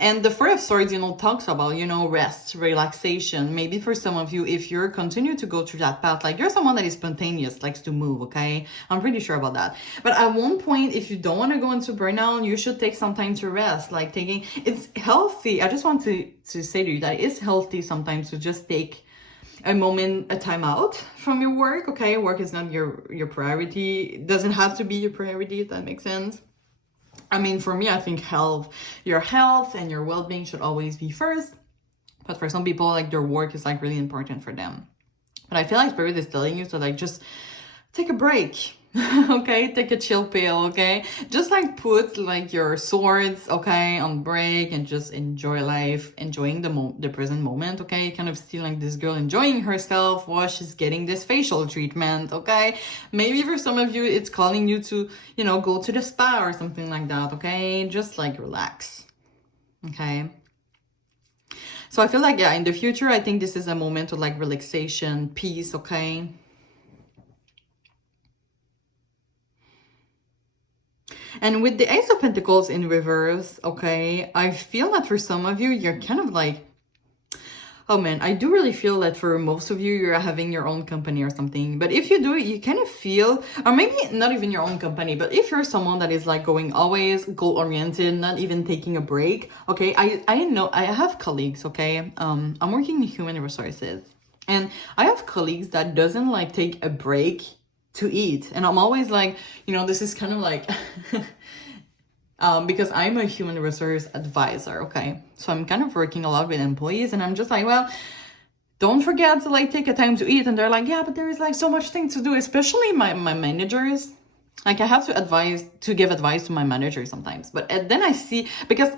And the Four of Swords, you know, talks about, you know, rest, relaxation. Maybe for some of you, if you're continue to go through that path, like you're someone that is spontaneous, likes to move, okay? I'm pretty sure about that. But at one point, if you don't want to go into burnout, you should take some time to rest. Like it's healthy. I just want to say to you that it's healthy sometimes to just take a moment, a time out from your work. Okay, work is not your priority. It doesn't have to be your priority, if that makes sense. I mean, for me, I think your health and your well-being should always be first. But for some people, like their work is like really important for them. But I feel like Spirit is telling you to like just take a break. Okay, take a chill pill. Okay, just like put like your swords, okay, on break and just enjoy life, enjoying the present moment. Okay, kind of still like this girl enjoying herself while she's getting this facial treatment. Okay, maybe for some of you it's calling you to, you know, go to the spa or something like that. Okay, just like relax. Okay, so I feel like, yeah, in the future I think this is a moment of like relaxation, peace. Okay. And with the Ace of Pentacles in reverse, okay, I feel that for some of you, you're kind of like, oh man, I do really feel that for most of you, you're having your own company or something. But if you do it, you kind of feel, or maybe not even your own company, but if you're someone that is like going always goal-oriented, not even taking a break, okay, I know, I have colleagues, okay, I'm working in human resources, and I have colleagues that doesn't like take a break to eat. And I'm always like, you know, this is kind of like because I'm a human resource advisor, okay, so I'm kind of working a lot with employees, and I'm just like, well, don't forget to like take a time to eat. And they're like, yeah, but there is like so much thing to do, especially my managers. Like I have to give advice to my manager sometimes, but then I see, because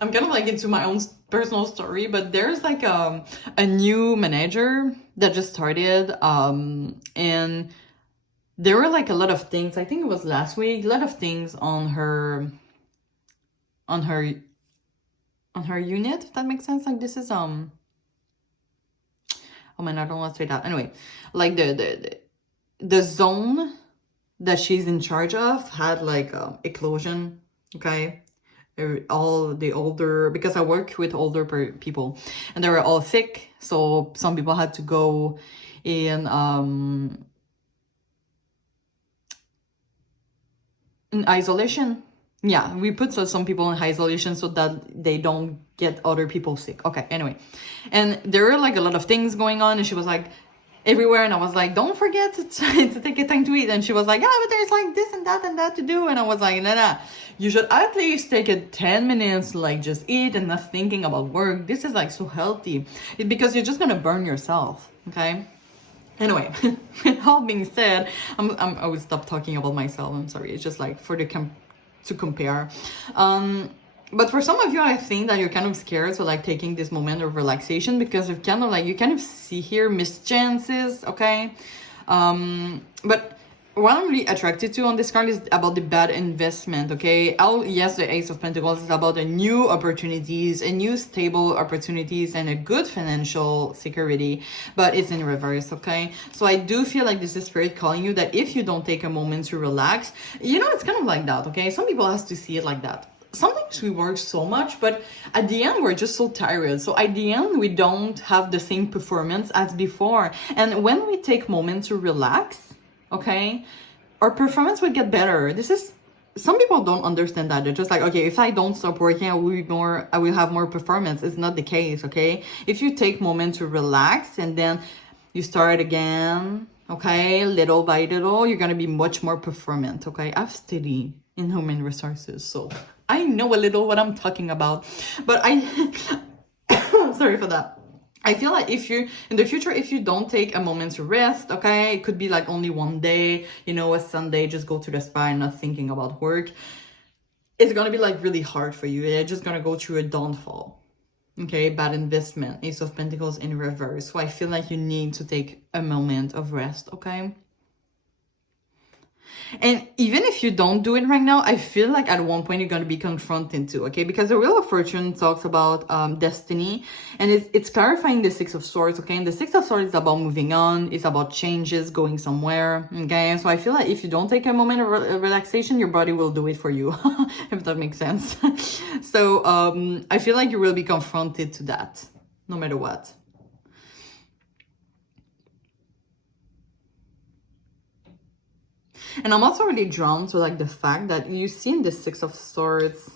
I'm kind of like into my own personal story, but there's like a new manager that just started, and there were like a lot of things, I think it was last week, a lot of things on her unit, if that makes sense. Like this is oh man, I don't want to say that. Anyway, like the zone that she's in charge of had like eclosion, okay? All the older, because I work with older people, and they were all sick, so some people had to go in isolation. Yeah, we put some people in isolation so that they don't get other people sick. Okay, anyway, and there were like a lot of things going on, and she was like, everywhere, and I was like, don't forget to take a time to eat. And she was like, yeah, but there's like this and that to do. And I was like, nah, you should at least take it 10 minutes, like just eat and not thinking about work. This is like so healthy, because you're just gonna burn yourself, okay? Anyway, with all being said, I will stop talking about myself. I'm sorry. It's just like for the to compare. But for some of you, I think that you're kind of scared to like taking this moment of relaxation, because of kind of like, you kind of see here missed chances, okay? But what I'm really attracted to on this card is about the bad investment, okay? Yes, the Ace of Pentacles is about the new opportunities, a new stable opportunities, and a good financial security, but it's in reverse, okay? So I do feel like this is Spirit calling you that if you don't take a moment to relax, you know, it's kind of like that, okay? Some people has to see it like that. Sometimes we work so much, but at the end, we're just so tired. So at the end, we don't have the same performance as before. And when we take moments to relax, okay, our performance will get better. Some people don't understand that. They're just like, okay, if I don't stop working, I will have more performance. It's not the case, okay? If you take moment to relax and then you start again, okay, little by little, you're gonna be much more performant, okay? I've studied in human resources, so I know a little what I'm talking about. But sorry for that. I feel like if you, in the future, if you don't take a moment to rest, okay, it could be like only one day, you know, a Sunday, just go to the spa and not thinking about work. It's gonna be like really hard for you. You're just gonna go through a downfall, okay? Bad investment, Ace of Pentacles in reverse. So I feel like you need to take a moment of rest, okay? And even if you don't do it right now, I feel like at one point you're going to be confronted to, okay? Because the Wheel of Fortune talks about destiny, and it's clarifying the Six of Swords, okay? And the Six of Swords is about moving on. It's about changes, going somewhere, okay? So I feel like if you don't take a moment of relaxation, your body will do it for you, if that makes sense. So I feel like you will be confronted to that, no matter what. And I'm also really drawn to like the fact that you see in the Six of Swords,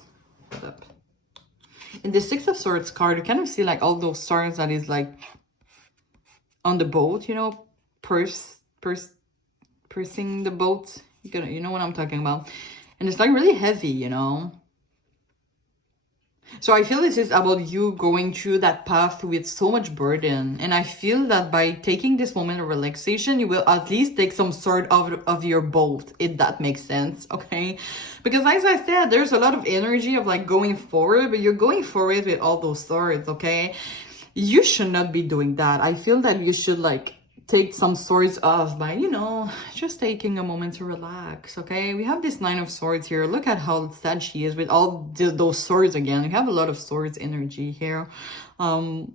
in the Six of Swords card, you kind of see like all those swords that is like on the boat, you know, piercing the boat. You know what I'm talking about. And it's like really heavy, you know. So I feel this is about you going through that path with so much burden. And I feel that by taking this moment of relaxation, you will at least take some sort of your boat, if that makes sense, okay? Because as I said, there's a lot of energy of like going forward, but you're going forward with all those swords, okay? You should not be doing that. I feel that you should like take some swords off by, you know, just taking a moment to relax, okay? We have this Nine of Swords here. Look at how sad she is with all those swords again. We have a lot of swords energy here. Nine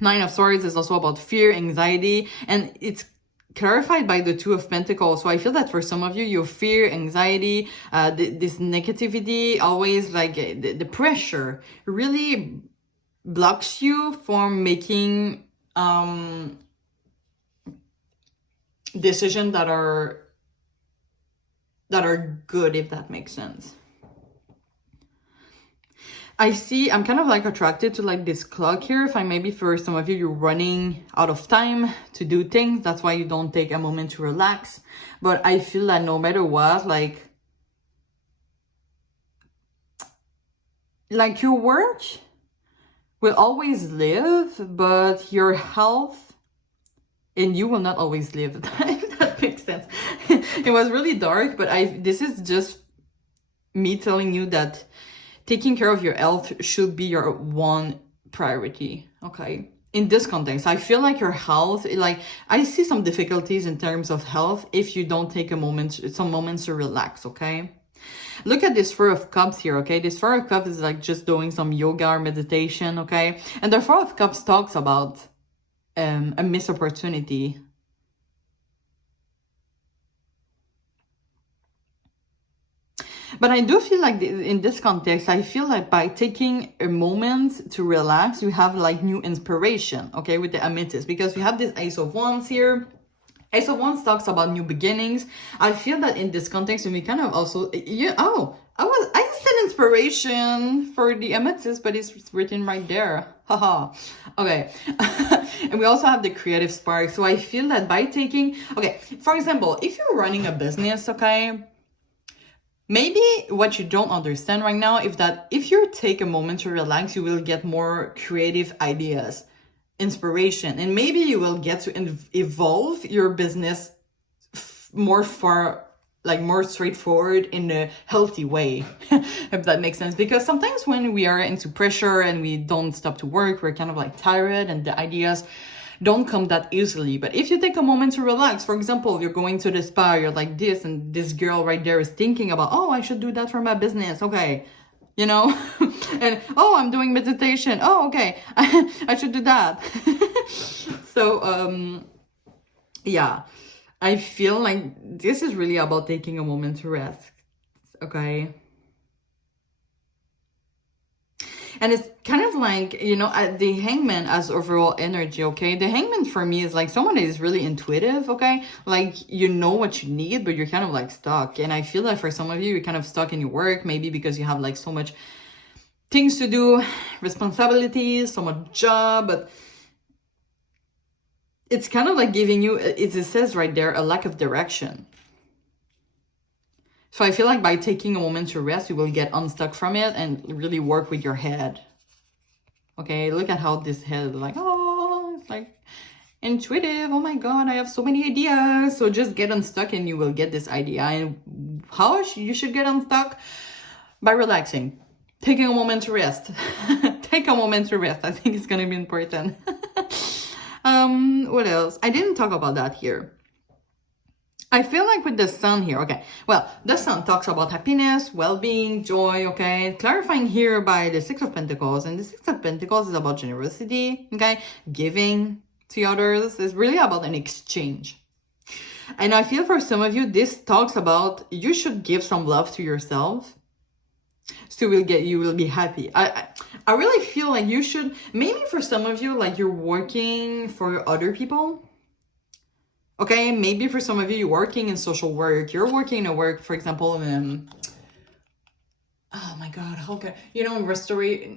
of Swords is also about fear, anxiety, and it's clarified by the Two of Pentacles. So I feel that for some of you, your fear, anxiety, this negativity, always like the pressure really blocks you from making decisions that are good, if that makes sense. I'm kind of like attracted to like this clock here. Maybe for some of you, you're running out of time to do things. That's why you don't take a moment to relax. But I feel that no matter what, like your work will always live, but your health and you will not always live. That makes sense. It was really dark, but this is just me telling you that taking care of your health should be your one priority, okay? In this context, I feel like your health, like I see some difficulties in terms of health if you don't take some moments to relax, okay? Look at this Four of Cups here, okay? This Four of Cups is like just doing some yoga or meditation, okay? And the Four of Cups talks about a missed opportunity. But I do feel like in this context, I feel like by taking a moment to relax, you have like new inspiration, okay, with the Amethyst, because we have this Ace of Wands here. Ace of Wands talks about new beginnings. I feel that in this context, and we kind of also, I said inspiration for the Amethyst, but it's written right there. Haha. Okay. And we also have the creative spark. So I feel that by taking, okay, for example, if you're running a business, okay, maybe what you don't understand right now is that if you take a moment to relax, you will get more creative ideas, inspiration, and maybe you will get to evolve your business more far, like more straightforward in a healthy way, if that makes sense. Because sometimes when we are into pressure and we don't stop to work, we're kind of like tired and the ideas don't come that easily. But if you take a moment to relax, for example, you're going to the spa, you're like this, and this girl right there is thinking about, oh, I should do that for my business. Okay. You know, and oh, I'm doing meditation. Oh, okay. I should do that. So, yeah, I feel like this is really about taking a moment to rest. Okay. And it's kind of like, you know, the hangman as overall energy, okay? The hangman for me is like someone that is really intuitive, okay? Like, you know what you need, but you're kind of like stuck. And I feel like for some of you, you're kind of stuck in your work, maybe because you have like so much things to do, responsibilities, so much job, but it's kind of like giving you, it says right there, a lack of direction. So I feel like by taking a moment to rest, you will get unstuck from it and really work with your head. Okay, look at how this head, like, oh, it's like intuitive. Oh my God, I have so many ideas. So just get unstuck and you will get this idea. And how you should get unstuck? By relaxing, taking a moment to rest. Take a moment to rest. I think it's going to be important. What else? I didn't talk about that here. I feel like with the sun here, okay, well, the sun talks about happiness, well-being, joy, okay, clarifying here by the Six of Pentacles, and the Six of Pentacles is about generosity, okay, giving to others. It's really about an exchange. And I feel for some of you, this talks about you should give some love to yourself, so you will be happy. I really feel like you should, maybe for some of you, like you're working for other people. Okay, maybe for some of you, you're working in social work. You're working in work, for example, oh my God, okay, you know, in restaurants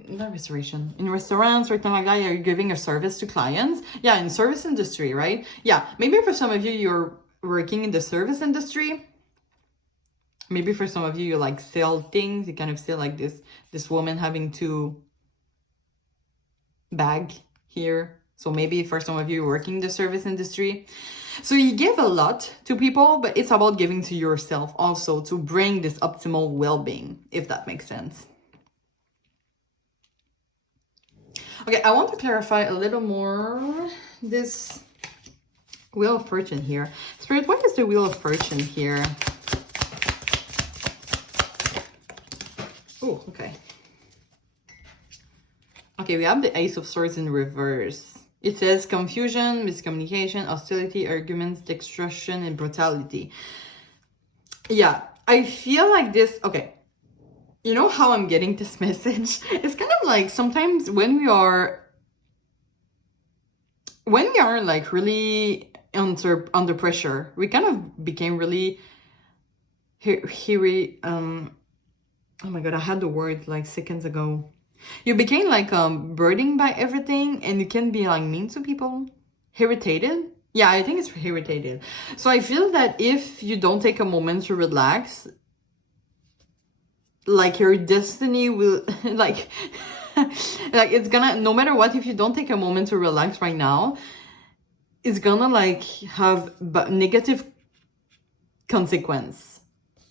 or something like that. You're giving a service to clients. Yeah, in service industry, right? Yeah, maybe for some of you, you're working in the service industry. Maybe for some of you, you like sell things. You kind of see like this woman having to bag here. So maybe for some of you, you're working in the service industry. So you give a lot to people, but it's about giving to yourself also to bring this optimal well-being, if that makes sense. Okay, I want to clarify a little more this Wheel of Fortune here. Spirit, what is the Wheel of Fortune here? Oh, okay. Okay, we have the Ace of Swords in reverse. It says confusion, miscommunication, hostility, arguments, destruction, and brutality. Yeah, I feel like this, okay. You know how I'm getting this message? It's kind of like sometimes when we are like really under pressure, we kind of became really oh my God, I had the word like seconds ago. You became like burdened by everything, and you can be like mean to people. Irritated. Yeah, I think it's irritated. So I feel that if you don't take a moment to relax, like your destiny will like like it's gonna, no matter what, if you don't take a moment to relax right now, it's gonna like have negative consequence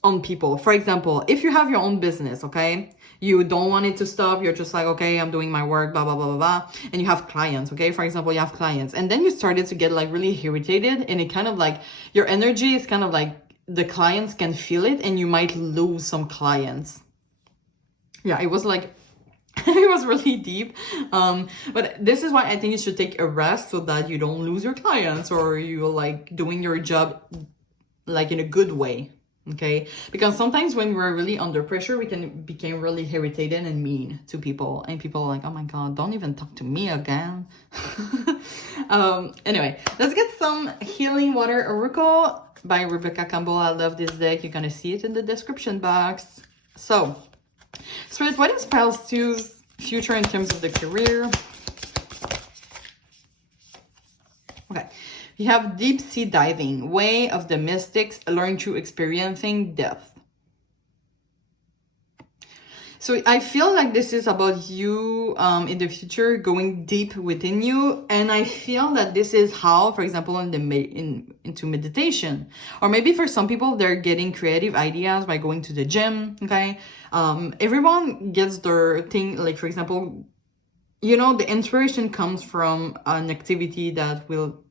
on people. For example, if you have your own business, okay, you don't want it to stop, you're just like, okay, I'm doing my work, blah blah blah blah blah, and you have clients, okay, for example, you have clients, and then you started to get like really irritated, and it kind of like your energy is kind of like the clients can feel it, and you might lose some clients. Yeah, it was like it was really deep, but this is why I think you should take a rest so that you don't lose your clients, or you're like doing your job like in a good way. Okay, because sometimes when we're really under pressure, we can become really irritated and mean to people, and people are like, oh my God, don't even talk to me again. Anyway, let's get some Healing Water Oracle by Rebecca Campbell. I love this deck. You're gonna see it in the description box. So, Spirit, what inspires you's future in terms of the career? Okay. You have deep sea diving, way of the mystics, learn through experiencing death. So I feel like this is about you in the future going deep within you, and I feel that this is how, for example, into meditation, or maybe for some people they're getting creative ideas by going to the gym. Okay, everyone gets their thing. Like for example, you know, the inspiration comes from an activity that will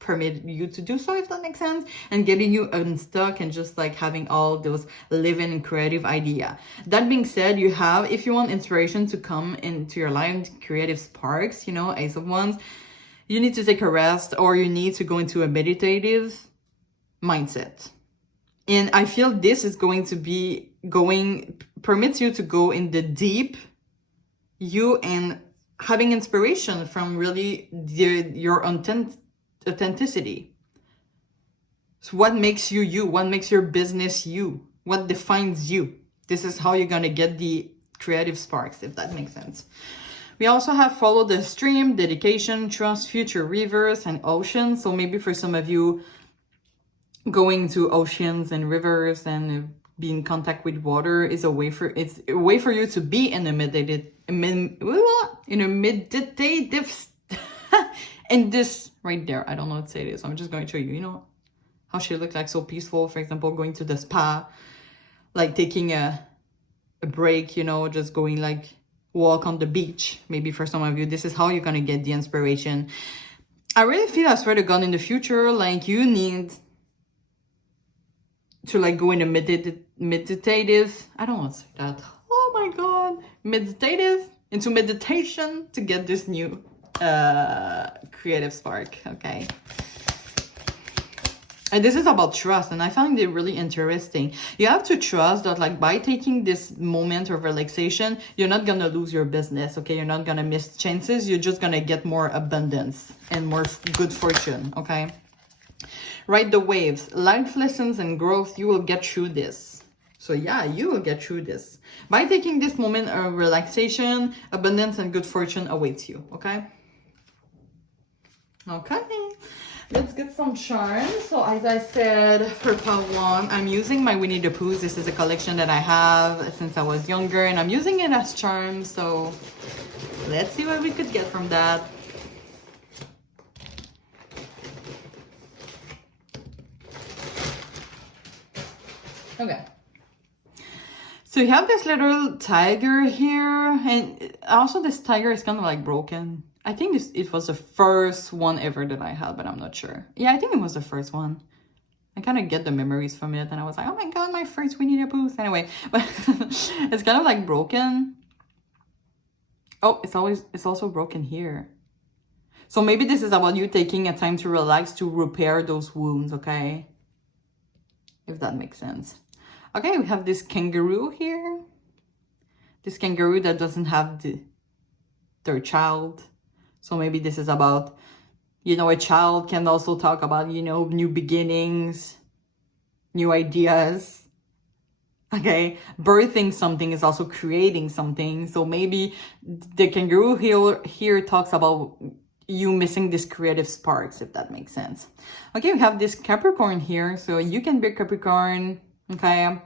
permit you to do so, if that makes sense, and getting you unstuck and just like having all those living and creative idea. That being said, you have, if you want inspiration to come into your life, creative sparks, you know, Ace of Wands, you need to take a rest, or you need to go into a meditative mindset. And I feel this is going to be permits you to go in the deep you and having inspiration from really your authenticity. So what makes you you? What makes your business you? What defines you? This is how you're gonna get the creative sparks, if that makes sense. We also have follow the stream, dedication, trust, future, rivers, and oceans. So maybe for some of you, going to oceans and rivers and be in contact with water is a way for you to be in a meditative and this right there, I don't know what to say this, so I'm just going to show you, you know, how she looked like so peaceful. For example, going to the spa, like taking a break, you know, just going like walk on the beach. Maybe for some of you, this is how you're gonna get the inspiration. I really feel, I swear to God, in the future, like you need to like go in a meditative, I don't want to say that. Oh my God, into meditation to get this new creative spark. Okay, and this is about trust, and I find it really interesting. You have to trust that like by taking this moment of relaxation, you're not gonna lose your business. Okay, you're not gonna miss chances, you're just gonna get more abundance and more good fortune. Okay, ride the waves, life lessons and growth. You will get through this. So yeah, you will get through this by taking this moment of relaxation. Abundance and good fortune awaits you. Okay, let's get some charms. So as I said, for part one, I'm using my Winnie the Pooh. This is a collection that I have since I was younger, and I'm using it as charms. So let's see what we could get from that. Okay, so you have this little tiger here, and also this tiger is kind of like broken. I think it was the first one ever that I had, but I'm not sure. Yeah, I think it was the first one. I kind of get the memories from it, and I was like, oh my God, my first Winnie the Pooh. Anyway, but it's kind of like broken. Oh, it's also broken here. So maybe this is about you taking a time to relax, to repair those wounds, okay? If that makes sense. Okay, we have this kangaroo here. This kangaroo that doesn't have their child. So maybe this is about, you know, a child can also talk about, you know, new beginnings, new ideas. Okay, birthing something is also creating something. So maybe the kangaroo here talks about you missing this creative sparks, if that makes sense. Okay, we have this Capricorn here. So you can be Capricorn, okay,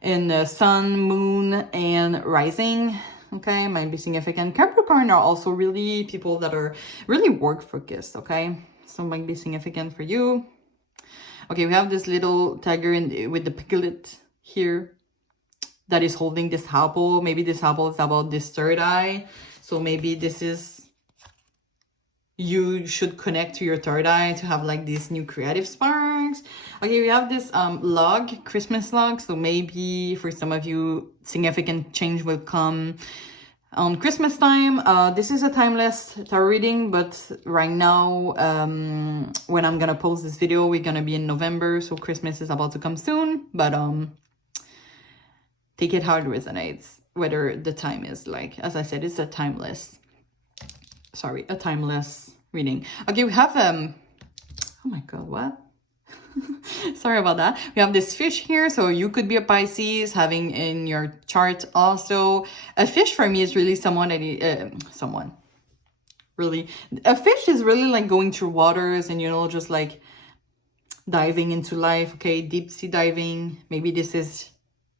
in the sun, moon, and rising. Okay, might be significant. Capricorn are also really people that are really work focused. Okay, so might be significant for you. Okay, we have this little tiger with the piglet here that is holding this apple. Maybe this apple is about this third eye. So maybe this is, you should connect to your third eye to have like these new creative sparks. Okay, we have this log, Christmas log. So maybe for some of you, significant change will come on Christmas time. This is a timeless tarot reading, but right now, when I'm gonna post this video, we're gonna be in November, so Christmas is about to come soon. But take it how it resonates, whether the time is like, as I said, it's a timeless reading. Okay, we have oh my God, what? Sorry about that. We have this fish here, so you could be a Pisces, having in your chart also. A fish for me is really someone that really, a fish is really like going through waters and, you know, just like diving into life, okay? Deep sea diving. Maybe this is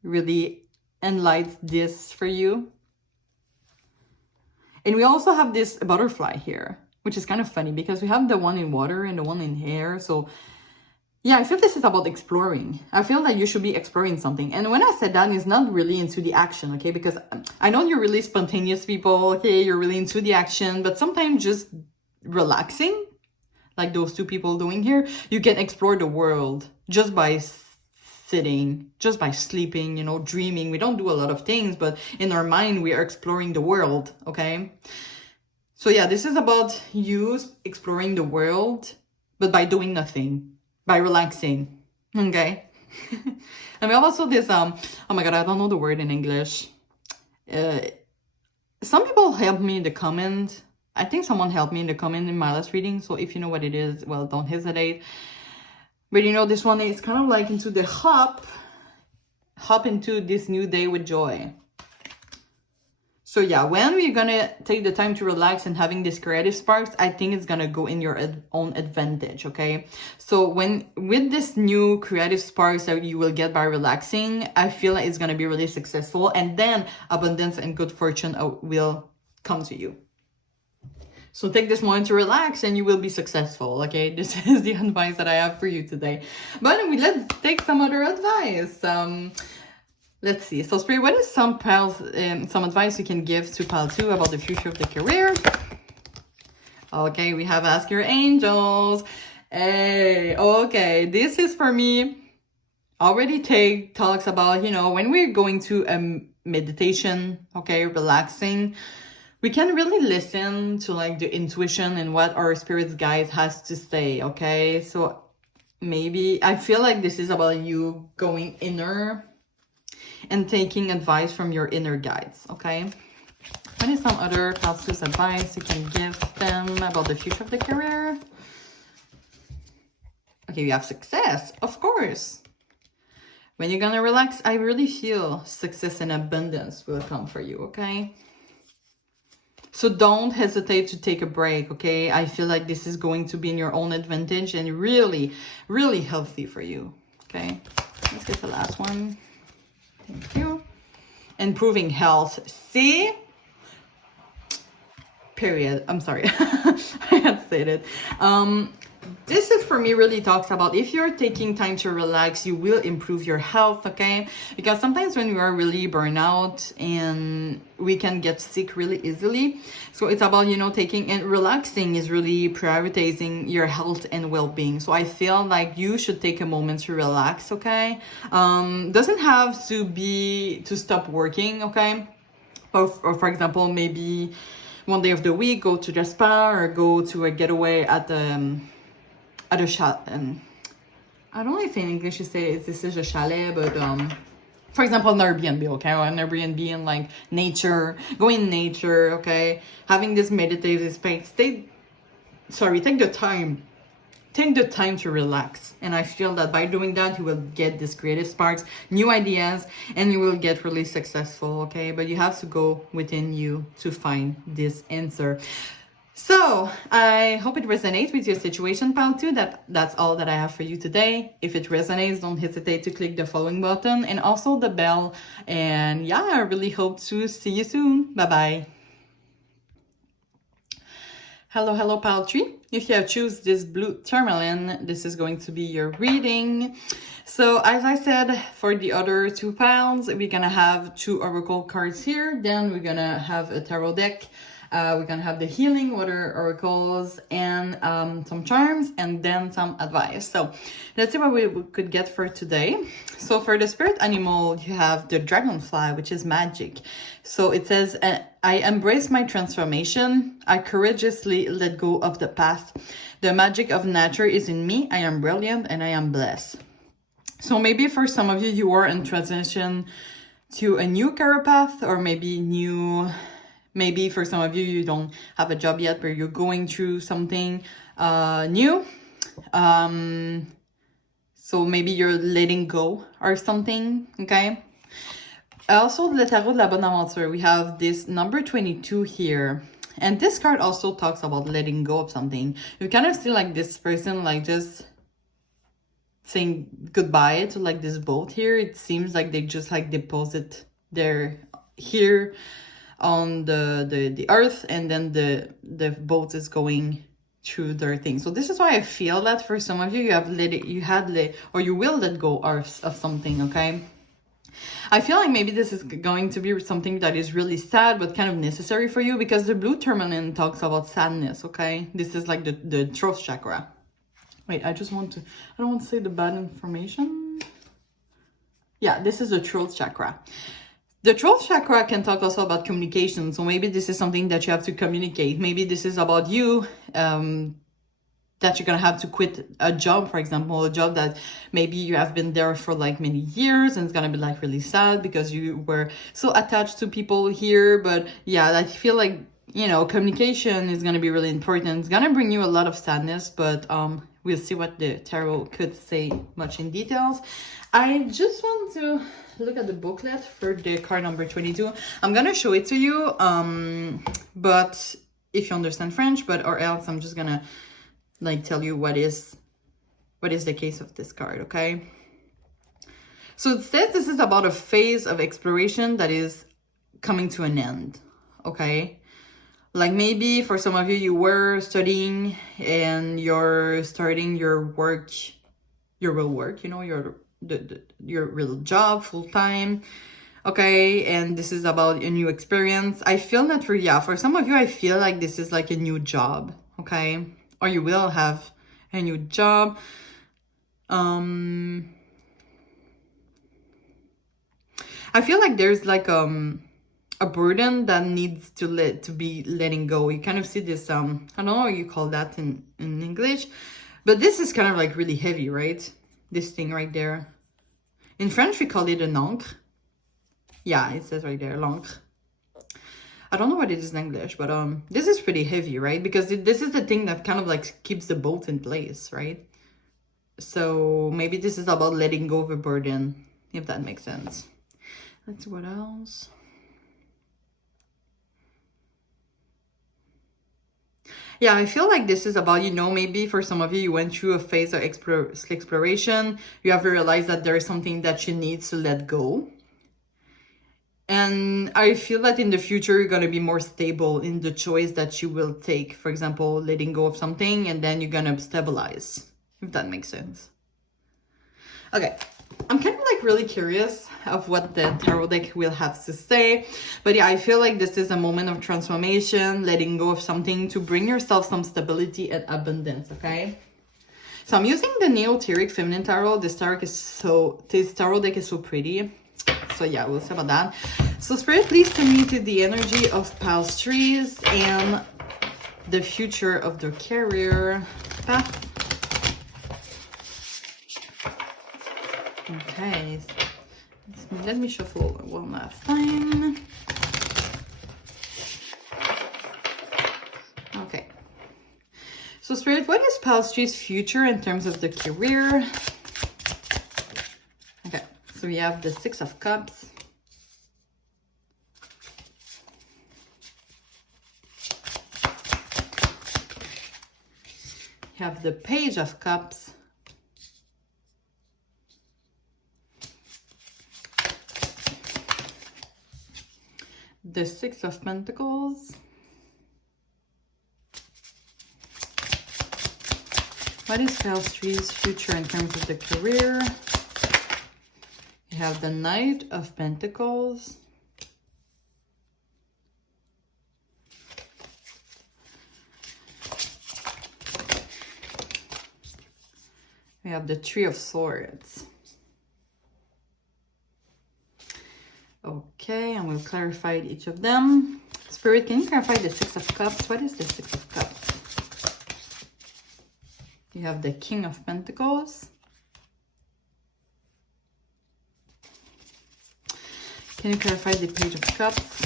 really enlightens this for you. And we also have this butterfly here, which is kind of funny because we have the one in water and the one in air. So yeah, I feel this is about exploring. I feel that you should be exploring something. And when I said that, it's not really into the action, okay? Because I know you're really spontaneous people, okay? You're really into the action, but sometimes just relaxing, like those two people doing here, you can explore the world just by sitting, just by sleeping, you know, dreaming. We don't do a lot of things, but in our mind, we are exploring the world, okay? So yeah, this is about you exploring the world, but by doing nothing, by relaxing, okay? And we have also this, oh my God, I don't know the word in English. Some people helped me in the comment. I think someone helped me in the comment in my last reading. So if you know what it is, well, don't hesitate. But you know, this one is kind of like into the hop into this new day with joy. So yeah, when we're gonna take the time to relax and having these creative sparks, I think it's gonna go in your own advantage, okay? So with this new creative sparks that you will get by relaxing, I feel like it's gonna be really successful, and then abundance and good fortune will come to you. So take this moment to relax and you will be successful, okay? This is the advice that I have for you today. But let's take some other advice. Let's see. So Spirit, what is some advice you can give to Pal 2 about the future of the career? Okay, we have Ask Your Angels. Hey, okay. This is for me. Already talks about, you know, when we're going to a meditation, okay, relaxing, we can really listen to like the intuition and what our spirit's guide has to say, okay? So maybe I feel like this is about you going inner and taking advice from your inner guides, okay? What is some other past advice you can give them about the future of the career? Okay, you have success, of course. When you're gonna relax, I really feel success and abundance will come for you, okay? So don't hesitate to take a break, okay? I feel like this is going to be in your own advantage and really, really healthy for you, okay? Let's get the last one. Thank you. Improving health. See? Period. I'm sorry. I had said it. This is for me really talks about if you're taking time to relax, you will improve your health, okay? Because sometimes when we are really burnout and we can get sick really easily. So it's about, you know, taking and relaxing is really prioritizing your health and well-being. So I feel like you should take a moment to relax, okay? Doesn't have to be to stop working, okay? Or for example, maybe one day of the week, go to the spa or go to a getaway at a chalet. I don't know if in English you say this is a chalet, but for example, an Airbnb, okay, or an Airbnb in like nature, go in nature, okay, having this meditative space. Take the time. Take the time to relax. And I feel that by doing that, you will get these creative sparks, new ideas, and you will get really successful, okay? But you have to go within you to find this answer. So I hope it resonates with your situation, Pal 2. That's all that I have for you today. If it resonates, don't hesitate to click the following button and also the bell. And yeah, I really hope to see you soon. Bye-bye. Hello, Pal 3. If you have choose this blue Tourmaline, this is going to be your reading. So as I said, for the other 2 pals, we're gonna have 2 oracle cards here. Then we're gonna have a tarot deck. We're gonna have the healing water oracles and some charms and then some advice. So let's see what we could get for today. So for the spirit animal, you have the dragonfly, which is magic. So it says, I embrace my transformation. I courageously let go of the past. The magic of nature is in me. I am brilliant and I am blessed. So maybe for some of you, you are in transition to a new career path, or maybe for some of you, you don't have a job yet, but you're going through something new. So maybe you're letting go or something, okay? Also, le tarot de la bonne aventure, we have this number 22 here. And this card also talks about letting go of something. You kind of see like this person like just saying goodbye to like this boat here. It seems like they just like deposit their here on the earth, and then the boat is going through their thing. So this is why I feel that for some of you, you will let go of something, okay? I feel like maybe this is going to be something that is really sad, but kind of necessary for you, because the blue tourmaline talks about sadness, okay? This is like the truest chakra. Wait, I don't want to say the bad information. Yeah, this is the truest chakra. The truest chakra can talk also about communication. So maybe this is something that you have to communicate. Maybe this is about you, that you're gonna have to quit a job, for example, a job that maybe you have been there for like many years, and it's gonna be like really sad because you were so attached to people here. But yeah, I feel like, you know, communication is gonna be really important. It's gonna bring you a lot of sadness, but we'll see what the tarot could say much in details. I just want to look at the booklet for the card number 22. I'm gonna show it to you, but if you understand French, or else I'm just gonna like tell you what is the case of this card, okay? So it says this is about a phase of exploration that is coming to an end, okay? Like maybe for some of you, you were studying and you're starting your work, your real work, you know, your real job full time, okay? And this is about a new experience. I feel that for some of you, I feel like this is like a new job, okay? Or you will have a new job. I feel like there's like a burden that needs to be letting go. You kind of see this, I don't know how you call that in English, but this is kind of like really heavy, right? This thing right there. In French, we call it an encre. Yeah, it says right there, l'encre. I don't know what it is in English, but this is pretty heavy, right? Because this is the thing that kind of like keeps the boat in place, right? So maybe this is about letting go of a burden, if that makes sense. Let's see what else. Yeah, I feel like this is about, you know, maybe for some of you, you went through a phase of exploration. You have realized that there is something that you need to let go. And I feel that in the future, you're going to be more stable in the choice that you will take. For example, letting go of something, and then you're going to stabilize, if that makes sense. Okay, I'm kind of like really curious of what the tarot deck will have to say. But yeah, I feel like this is a moment of transformation, letting go of something to bring yourself some stability and abundance, okay? So I'm using the Neoteric Feminine Tarot. This tarot deck is so pretty. So yeah, we'll see about that. So Spirit, please send me to the energy of past trees and the future of their career path. Okay, let me shuffle one last time. Okay. So Spirit, what is past trees' future in terms of the career? Okay, so we have the Six of Cups. We have the Page of Cups. The Six of Pentacles. What is past trees' future in terms of the career? You have the Knight of Pentacles. We have the Three of Swords. Okay, and we'll clarify each of them. Spirit, can you clarify the Six of Cups? What is the Six of Cups? You have the King of Pentacles. Can you clarify the Page of Cups?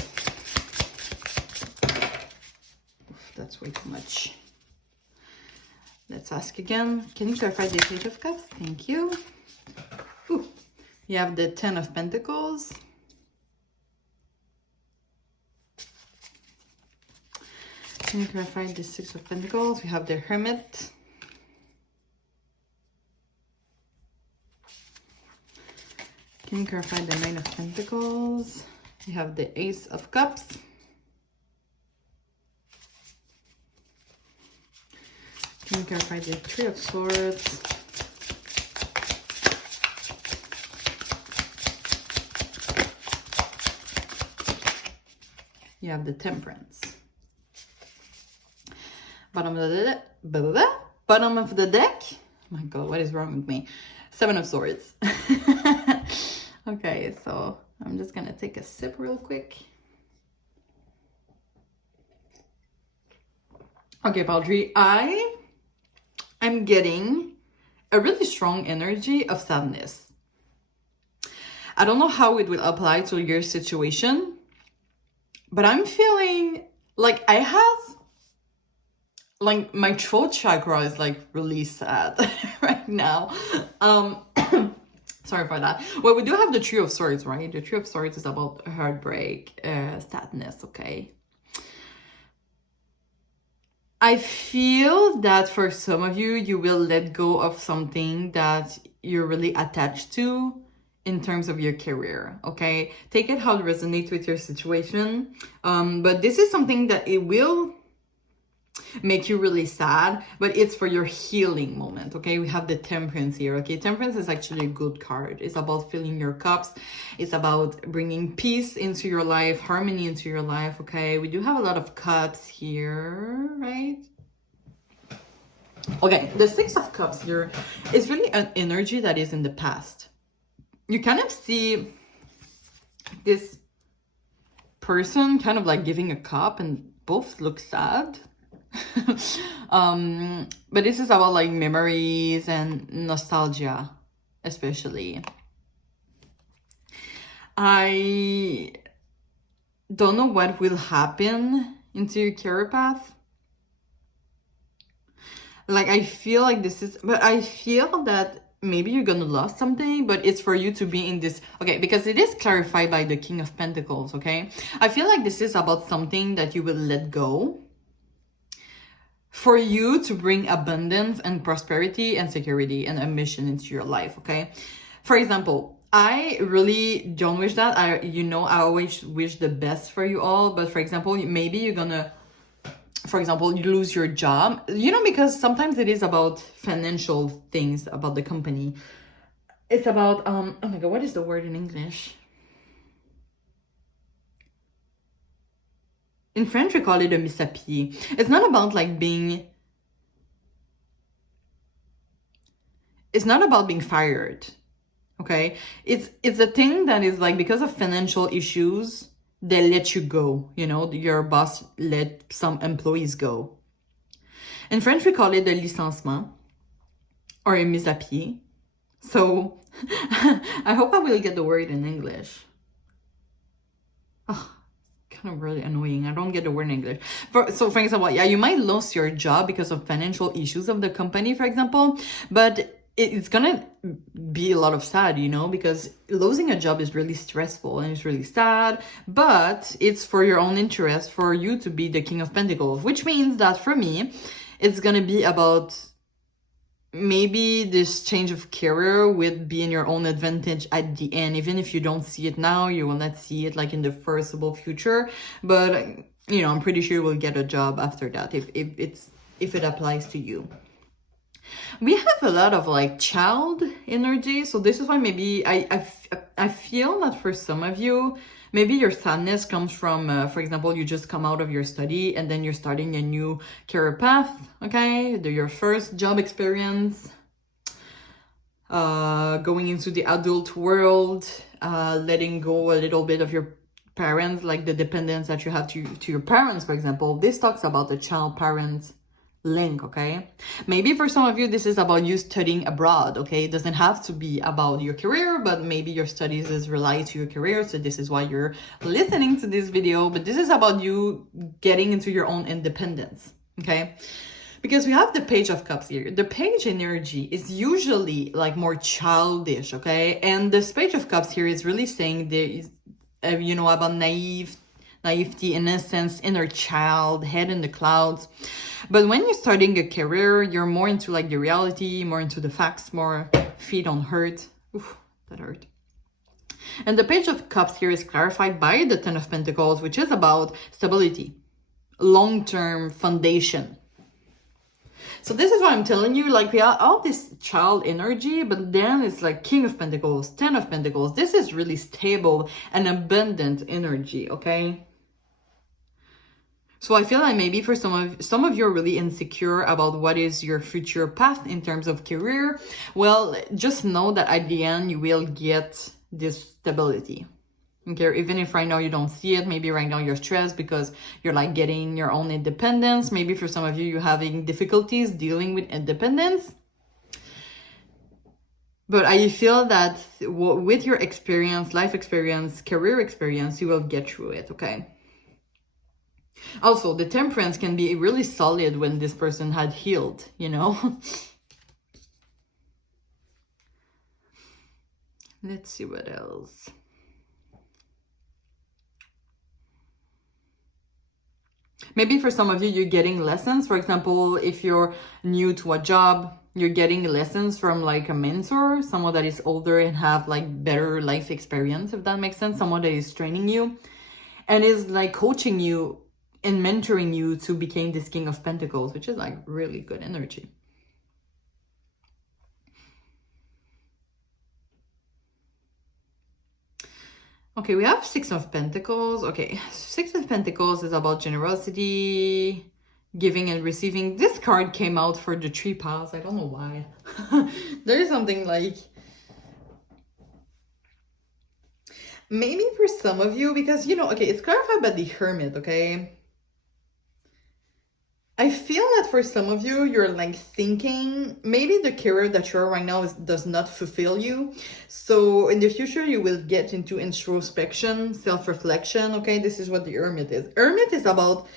Oof, that's way too much. Let's ask again. Can you clarify the Page of Cups? Thank you. Ooh. You have the Ten of Pentacles. Can you clarify the Six of Pentacles? We have the Hermit. Can you clarify the Nine of Pentacles? We have the Ace of Cups. Can you clarify the Three of Swords? You have the Temperance. Bottom of the deck. Oh my God, what is wrong with me? Seven of Swords. Okay, so I'm just gonna take a sip real quick. Okay, Paudry, I'm getting a really strong energy of sadness. I don't know how it will apply to your situation, but I'm feeling like I have, like, my throat chakra is like really sad right now. Sorry for that. Well, we do have the Three of Swords, right? The Three of Swords is about heartbreak, sadness, okay? I feel that for some of you, you will let go of something that you're really attached to in terms of your career, okay? Take it how it resonates with your situation. But this is something that it will make you really sad, but it's for your healing moment, okay? We have the Temperance here, okay? Temperance is actually a good card. It's about filling your cups. It's about bringing peace into your life, harmony into your life, okay? We do have a lot of cups here, right? Okay, the Six of Cups here is really an energy that is in the past. You kind of see this person kind of like giving a cup and both look sad. But this is about like memories and nostalgia, especially. I don't know what will happen into your career path. Like, I feel like this is, but I feel that maybe you're gonna lose something, but it's for you to be in this, okay, because it is clarified by the King of Pentacles, okay? I feel like this is about something that you will let go for you to bring abundance and prosperity and security and ambition into your life, okay? For example, I really don't wish that. I always wish the best for you all, but for example, maybe you're gonna, for example, you lose your job, because sometimes it is about financial things, about the company. It's about, oh my God, what is the word in English? In French, we call it a mise à pied. It's not about like it's not about being fired, okay? It's a thing that is like, because of financial issues, they let you go, your boss let some employees go. In French, we call it a licenciement or a mise à pied. So I hope I will get the word in English. Oh, kind of really annoying. I don't get the word in English. So for example, yeah, you might lose your job because of financial issues of the company, for example, but it's gonna be a lot of sad, because losing a job is really stressful and it's really sad, but it's for your own interest, for you to be the King of Pentacles, which means that for me, it's gonna be about maybe this change of career with being your own advantage at the end. Even if you don't see it now, you will not see it like in the foreseeable future, but I'm pretty sure you will get a job after that if it applies to you. We have a lot of like child energy, so this is why maybe I feel that for some of you, maybe your sadness comes from, for example, you just come out of your study and then you're starting a new career path, okay? Your first job experience, going into the adult world, letting go a little bit of your parents, like the dependence that you have to your parents, for example. This talks about the child-parent link, okay? Maybe for some of you, this is about you studying abroad, okay? It doesn't have to be about your career, but maybe your studies is related to your career, so this is why you're listening to this video. But this is about you getting into your own independence, okay? Because we have the Page of Cups here. The Page energy is usually like more childish, okay? And this Page of Cups here is really saying there is, you know, about naivety, innocence, inner child, head in the clouds. But when you're starting a career, you're more into like the reality, more into the facts, more feet on hurt. Oof, that hurt. And the Page of Cups here is clarified by the Ten of Pentacles, which is about stability, long-term foundation. So this is what I'm telling you, like we have all this child energy, but then it's like King of Pentacles, Ten of Pentacles. This is really stable and abundant energy, okay? So I feel like maybe for some of you are really insecure about what is your future path in terms of career. Well, just know that at the end you will get this stability. Okay, even if right now you don't see it, maybe right now you're stressed because you're like getting your own independence. Maybe for some of you, you're having difficulties dealing with independence. But I feel that with your experience, life experience, career experience, you will get through it, okay? Also, the Temperance can be really solid when this person had healed, you know? Let's see what else. Maybe for some of you, you're getting lessons. For example, if you're new to a job, you're getting lessons from like a mentor, someone that is older and have like better life experience, if that makes sense. Someone that is training you and is like coaching you and mentoring you to become this King of Pentacles, which is like really good energy. Okay, we have Six of Pentacles. Okay, Six of Pentacles is about generosity, giving and receiving. This card came out for the Three Piles. I don't know why. There is something like... Maybe for some of you, because, you know, okay, it's clarified by the Hermit, okay? I feel that for some of you, you're like thinking maybe the career that you're right now does not fulfill you. So in the future, you will get into introspection, self-reflection. Okay, this is what the Hermit is. Hermit is about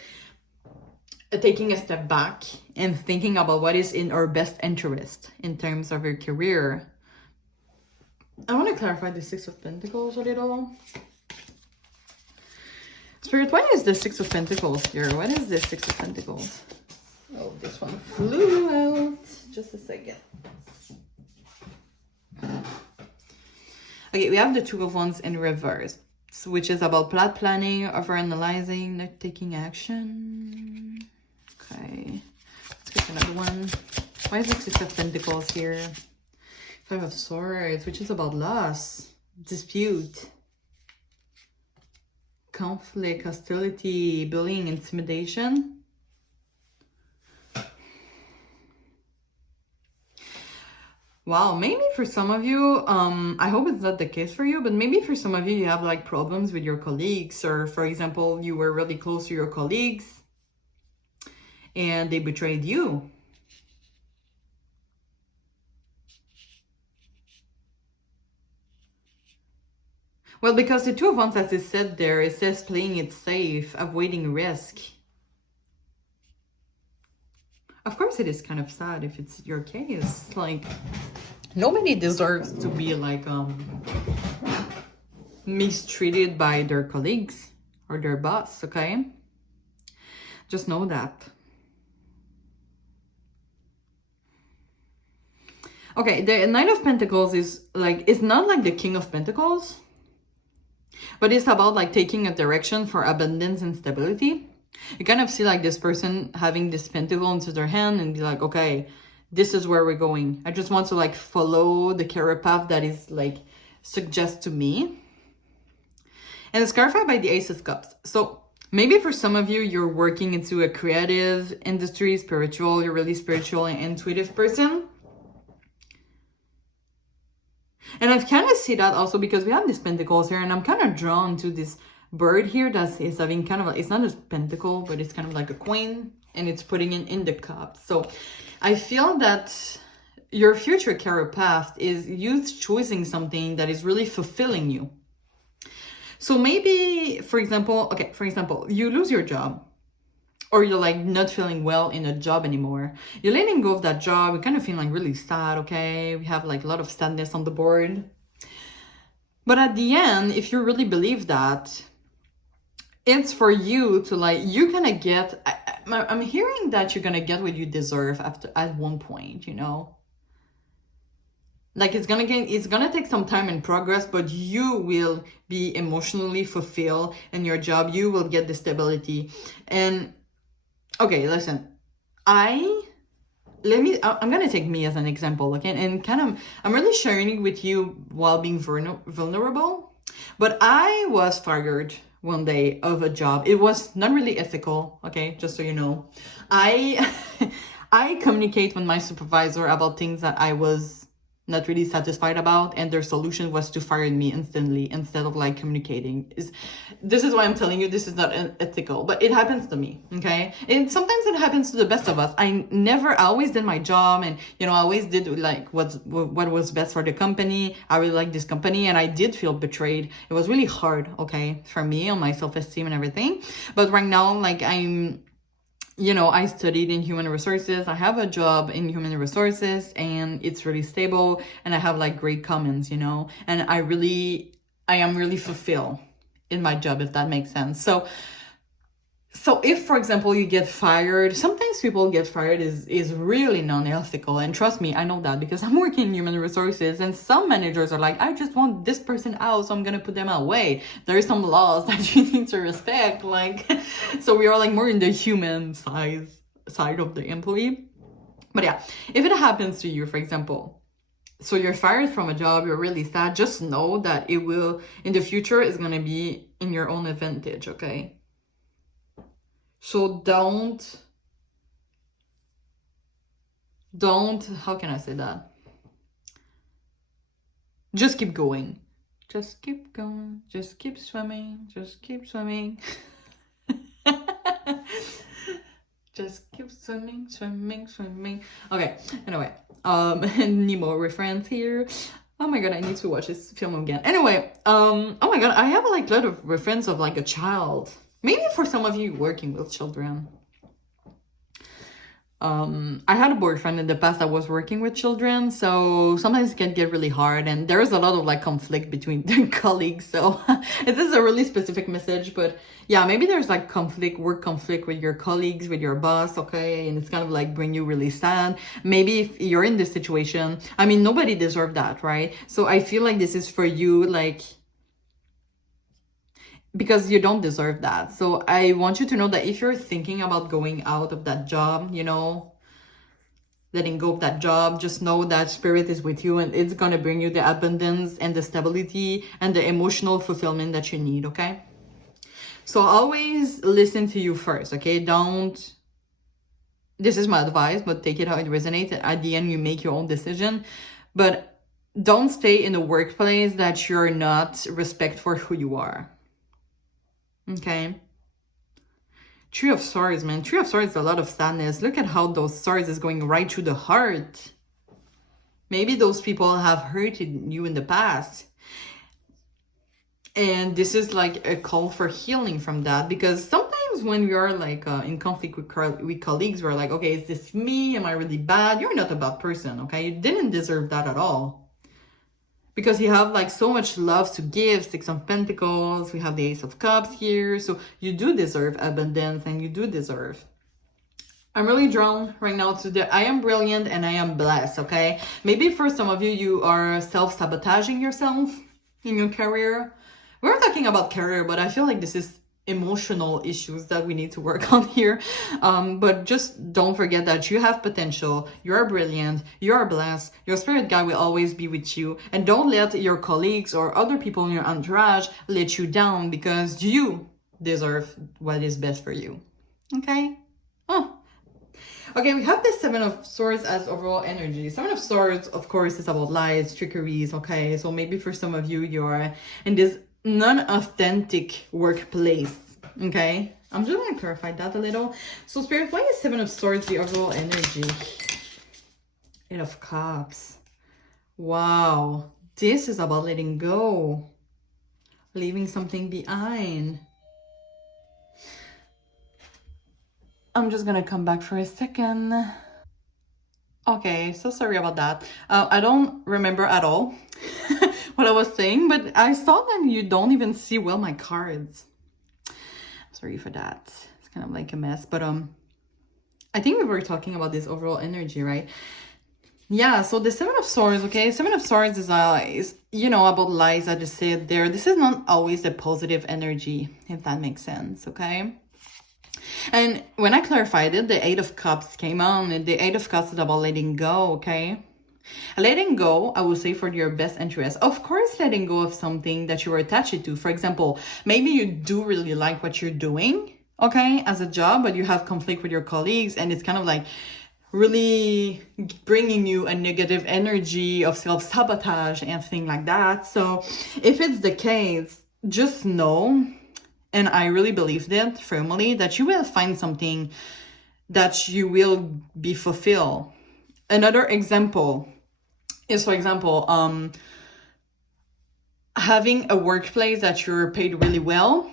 taking a step back and thinking about what is in our best interest in terms of your career. I want to clarify the Six of Pentacles a little. Spirit, what is the Six of Pentacles here? What is the Six of Pentacles? Oh, this one flew out. Just a second. Okay, we have the Two of Wands in reverse, which is about planning, overanalyzing, not taking action. Okay, let's get another one. Why is the Six of Pentacles here? Five of Swords, which is about loss, dispute, conflict, hostility, bullying, intimidation. Wow, maybe for some of you, I hope it's not the case for you, but maybe for some of you, you have like problems with your colleagues, or for example, you were really close to your colleagues and they betrayed you. Well, because the Two of Wands, as it said there, it says playing it safe, avoiding risk. Of course, it is kind of sad if it's your case. Like, nobody deserves to be like mistreated by their colleagues or their boss, okay? Just know that. Okay, the Knight of Pentacles is like, it's not like the King of Pentacles, but it's about like taking a direction for abundance and stability. You kind of see like this person having this pentacle into their hand and be like, okay, this is where we're going. I just want to like follow the career path that is like suggest to me. And it's clarified by the Ace of Cups. So maybe for some of you, you're working into a creative industry, spiritual, you're really spiritual and intuitive person. And I've kind of see that also because we have these pentacles here, and I'm kind of drawn to this bird here that is having kind of like, it's not a pentacle, but it's kind of like a queen, and it's putting it in the cup. So I feel that your future career path is you choosing something that is really fulfilling you. So maybe, for example, you lose your job, or you're like not feeling well in a job anymore. You're letting go of that job. You're kind of feeling like really sad, okay? We have like a lot of sadness on the board. But at the end, if you really believe that, it's for you to like, you're gonna get, I'm hearing that you're gonna get what you deserve at one point, you know? Like it's gonna take some time and progress, but you will be emotionally fulfilled in your job. You will get the stability. And okay, listen, I'm gonna take me as an example, okay? And kind of, I'm really sharing it with you while being vulnerable. But I was fired one day of a job. It was not really ethical, okay? Just so you know. I I communicate with my supervisor about things that I was not really satisfied about, and their solution was to fire me instantly instead of like communicating. This is why I'm telling you this is not ethical, but it happens to me, okay? And sometimes it happens to the best of us. I always did my job, and you know, I always did like what was best for the company. I really like this company, and I did feel betrayed. It was really hard, okay, for me on my self-esteem and everything. But right now, like I studied in human resources. I have a job in human resources, and it's really stable, and I have like great comments, you know, and I am really fulfilled in my job, if that makes sense. So if, for example, you get fired, sometimes people get fired is really non-ethical. And trust me, I know that because I'm working in human resources, and some managers are like, I just want this person out, so I'm going to put them away. There are some laws that you need to respect. Like, so we are like more in the human side of the employee. But yeah, if it happens to you, for example, so you're fired from a job, you're really sad, just know that it will, in the future, is going to be in your own advantage, okay? So don't, how can I say that? Just keep going. Just keep going. Just keep swimming. Just keep swimming. Just keep swimming, swimming, swimming. Okay, anyway, Nemo reference here. Oh my god, I need to watch this film again. Anyway, oh my god, I have like a lot of reference of like a child. Maybe for some of you working with children. I had a boyfriend in the past that was working with children, so sometimes it can get really hard, and there is a lot of like conflict between the colleagues. So this is a really specific message, but yeah, maybe there's like work conflict with your colleagues, with your boss, okay, and it's kind of like bring you really sad. Maybe if you're in this situation, I mean, nobody deserves that, right? So I feel like this is for you, like, because you don't deserve that. So I want you to know that if you're thinking about going out of that job, you know, letting go of that job, just know that spirit is with you, and it's going to bring you the abundance and the stability and the emotional fulfillment that you need, okay? So always listen to you first, okay? This is my advice, but take it how it resonates. At the end, you make your own decision, but don't stay in a workplace that you're not respect for who you are. Okay. Tree of Swords, man. Tree of Swords is a lot of sadness. Look at how those swords is going right through the heart. Maybe those people have hurted you in the past. And this is like a call for healing from that. Because sometimes when we are like in conflict with colleagues, we're like, okay, is this me? Am I really bad? You're not a bad person, okay? You didn't deserve that at all. Because you have like so much love to give. 6 of Pentacles, we have the Ace of Cups here. So you do deserve abundance, and you do deserve. I'm really drawn right now to the I am brilliant and I am blessed, okay? Maybe for some of you, you are self-sabotaging yourself in your career. We're talking about career, but I feel like this is emotional issues that we need to work on here. But just don't forget that you have potential, you are brilliant, you are blessed, your spirit guide will always be with you, and don't let your colleagues or other people in your entourage let you down, because you deserve what is best for you. Okay? Okay, we have the 7 of Swords as overall energy. 7 of Swords, of course, is about lies, trickeries, okay? So maybe for some of you, you are in this non-authentic workplace, okay? I'm just going to clarify that a little. So Spirit, why is 7 of Swords the overall energy? 8 of Cups. Wow. This is about letting go. Leaving something behind. I'm just gonna come back for a second. Okay, so sorry about that. I don't remember at all what I was saying, but I saw that you don't even see well my cards. Sorry for that. It's kind of like a mess, but I think we were talking about this overall energy, right? Yeah, so the Seven of Swords, okay? Seven of Swords is you know, about lies, I just said there. This is not always a positive energy, if that makes sense, okay? And when I clarified it, the Eight of Cups came on, and the Eight of Cups is about letting go, okay? Letting go, I will say, for your best interest. Of course, letting go of something that you were attached to. For example, maybe you do really like what you're doing, okay, as a job, but you have conflict with your colleagues, and it's kind of like really bringing you a negative energy of self-sabotage and things like that. So if it's the case, just know, and I really believe that firmly, that you will find something that you will be fulfilled. Another example is, for example, having a workplace that you're paid really well,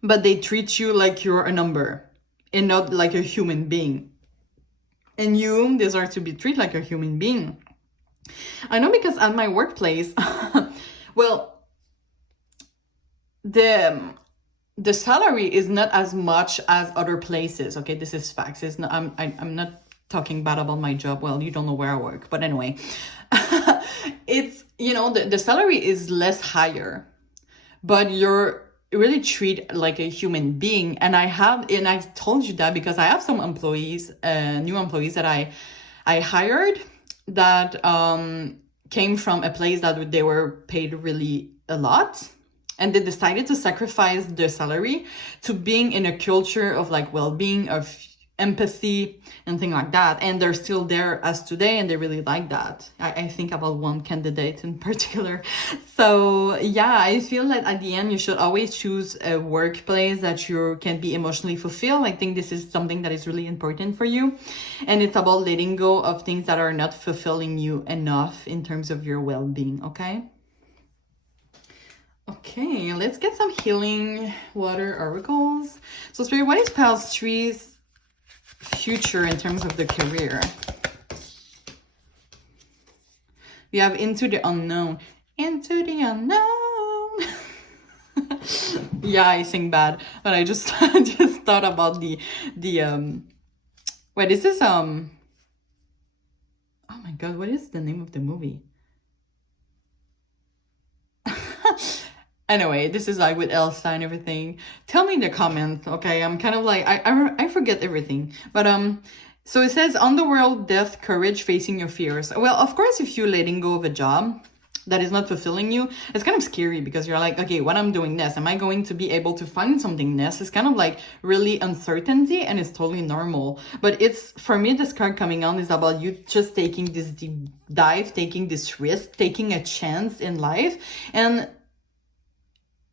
but they treat you like you're a number and not like a human being. And you deserve to be treated like a human being. I know, because at my workplace, well, the salary is not as much as other places. Okay, this is facts. It's not, I'm not talking bad about my job. Well, you don't know where I work, but anyway, it's, you know, the salary is less higher, but you're really treat like a human being. And I told you that because I have some employees, new employees that I hired that came from a place that they were paid really a lot, and they decided to sacrifice their salary to being in a culture of like well-being, of empathy and things like that, and they're still there as today, and they really like that. I think about one candidate in particular. So yeah, I feel that at the end you should always choose a workplace that you can be emotionally fulfilled. I think this is something that is really important for you, and it's about letting go of things that are not fulfilling you enough in terms of your well-being. Okay, let's get some healing water oracles. So Spirit, what is Pile 3's future in terms of the career? We have into the unknown. Into the unknown. Yeah, I sing bad, but I just just thought about the wait, is this oh my god, what is the name of the movie? Anyway, this is like with Elsa and everything. Tell me in the comments, okay? I'm kind of like, I forget everything. But so it says, underworld, death, courage, facing your fears. Well, of course, if you're letting go of a job that is not fulfilling you, it's kind of scary, because you're like, okay, when I'm doing this, am I going to be able to find something next? It's kind of like really uncertainty, and it's totally normal. But it's, for me, this card coming on is about you just taking this deep dive, taking this risk, taking a chance in life. And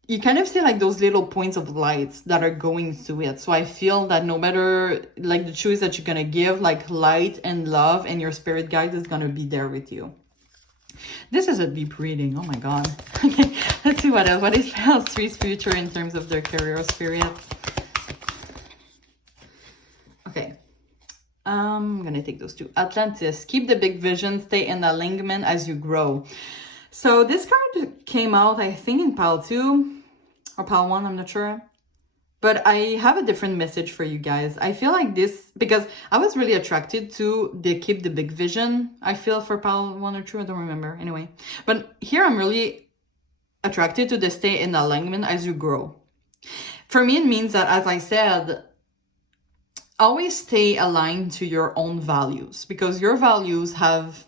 you kind of see like those little points of lights that are going through it. So I feel that no matter like the choice that you're gonna give, like light and love and your spirit guide is gonna be there with you. This is a deep reading. Oh my god. Okay, let's see what else. What is Pile 3's future in terms of their career, spirit? Okay. I'm gonna take those two. Atlantis. Keep the big vision. Stay in alignment as you grow. So this card came out, I think, in Pile 2 or Pile 1, I'm not sure. But I have a different message for you guys. I feel like this, because I was really attracted to the keep the big vision, I feel, for Pile 1 or 2, I don't remember. Anyway, but here I'm really attracted to the stay in alignment as you grow. For me, it means that, as I said, always stay aligned to your own values, because your values have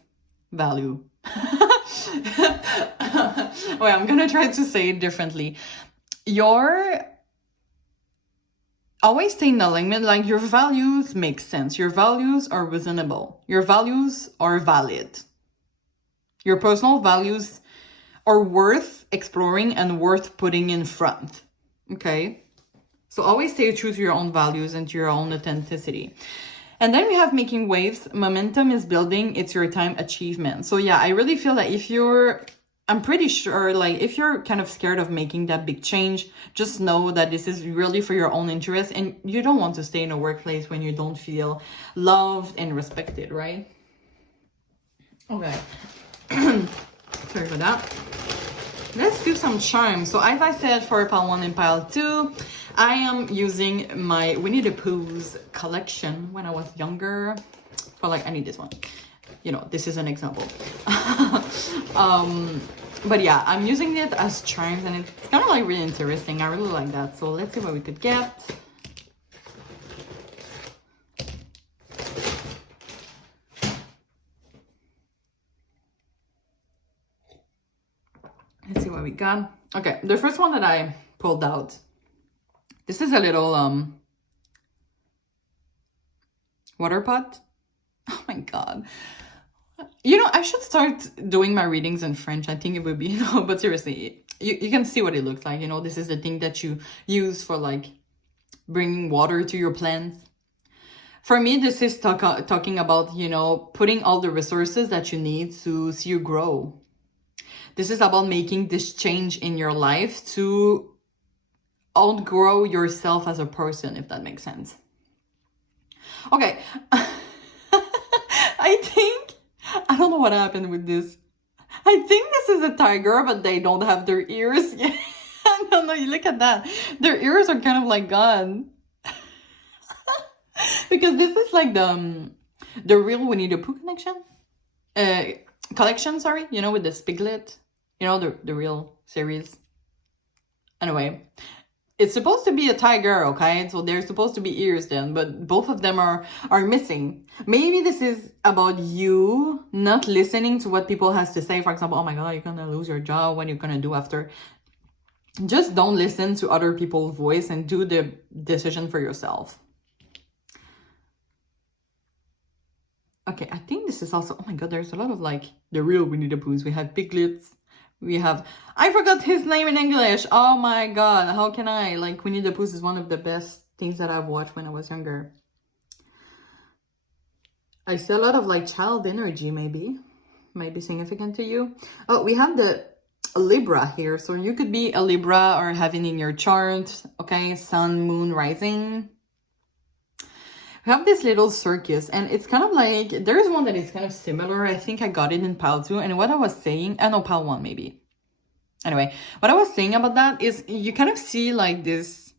value. Wait, I'm gonna try to say it differently. Always stay in alignment, like your values make sense. Your values are reasonable. Your values are valid. Your personal values are worth exploring and worth putting in front. Okay? So always stay true to your own values and to your own authenticity. And then we have making waves. Momentum is building. It's your time, achievement. So yeah, I really feel that if you're I'm pretty sure, like, if you're kind of scared of making that big change, just know that this is really for your own interest, and you don't want to stay in a workplace when you don't feel loved and respected, right? Okay. Sorry for that. Let's do some charms. So as I said, for pile 1 and pile 2, I am using my Winnie the Pooh's collection when I was younger. But like, I need this one. You know, this is an example. But yeah, I'm using it as charms, and it's kind of like really interesting. I really like that. So let's see what we could get. Let's see what we got. Okay, the first one that I pulled out. This is a little water pot. Oh my god. You know, I should start doing my readings in French. I think it would be, you know, but seriously, you can see what it looks like. You know, this is the thing that you use for like bringing water to your plants. For me, this is talking about, you know, putting all the resources that you need to see you grow. This is about making this change in your life to outgrow yourself as a person, if that makes sense. Okay. I don't know what happened with this. I think this is a tiger, but they don't have their ears. Yeah. No, you look at that. Their ears are kind of like gone. Because this is like the real Winnie the Pooh collection, sorry, you know, with the Piglet, you know, the real series. Anyway, it's supposed to be a tiger, okay? So they're supposed to be ears then, but both of them are missing. Maybe this is about you not listening to what people has to say. For example, oh my god, you're gonna lose your job, what are you gonna do after? Just don't listen to other people's voice and do the decision for yourself. Okay, I think this is also, oh my god, there's a lot of like the real Winnie the Poohs. We have Piglets. We have, I forgot his name in English. Oh my god, how can I? Like, Winnie the Pooh is one of the best things that I've watched when I was younger. I see a lot of like child energy, maybe. Might be significant to you. Oh, we have the Libra here. So you could be a Libra or having in your chart, okay, sun, moon, rising. We have this little circus, and it's kind of like, there's one that is kind of similar. I think I got it in pile 2. And what I was saying, I know pile 1 maybe. Anyway, what I was saying about that is you kind of see like this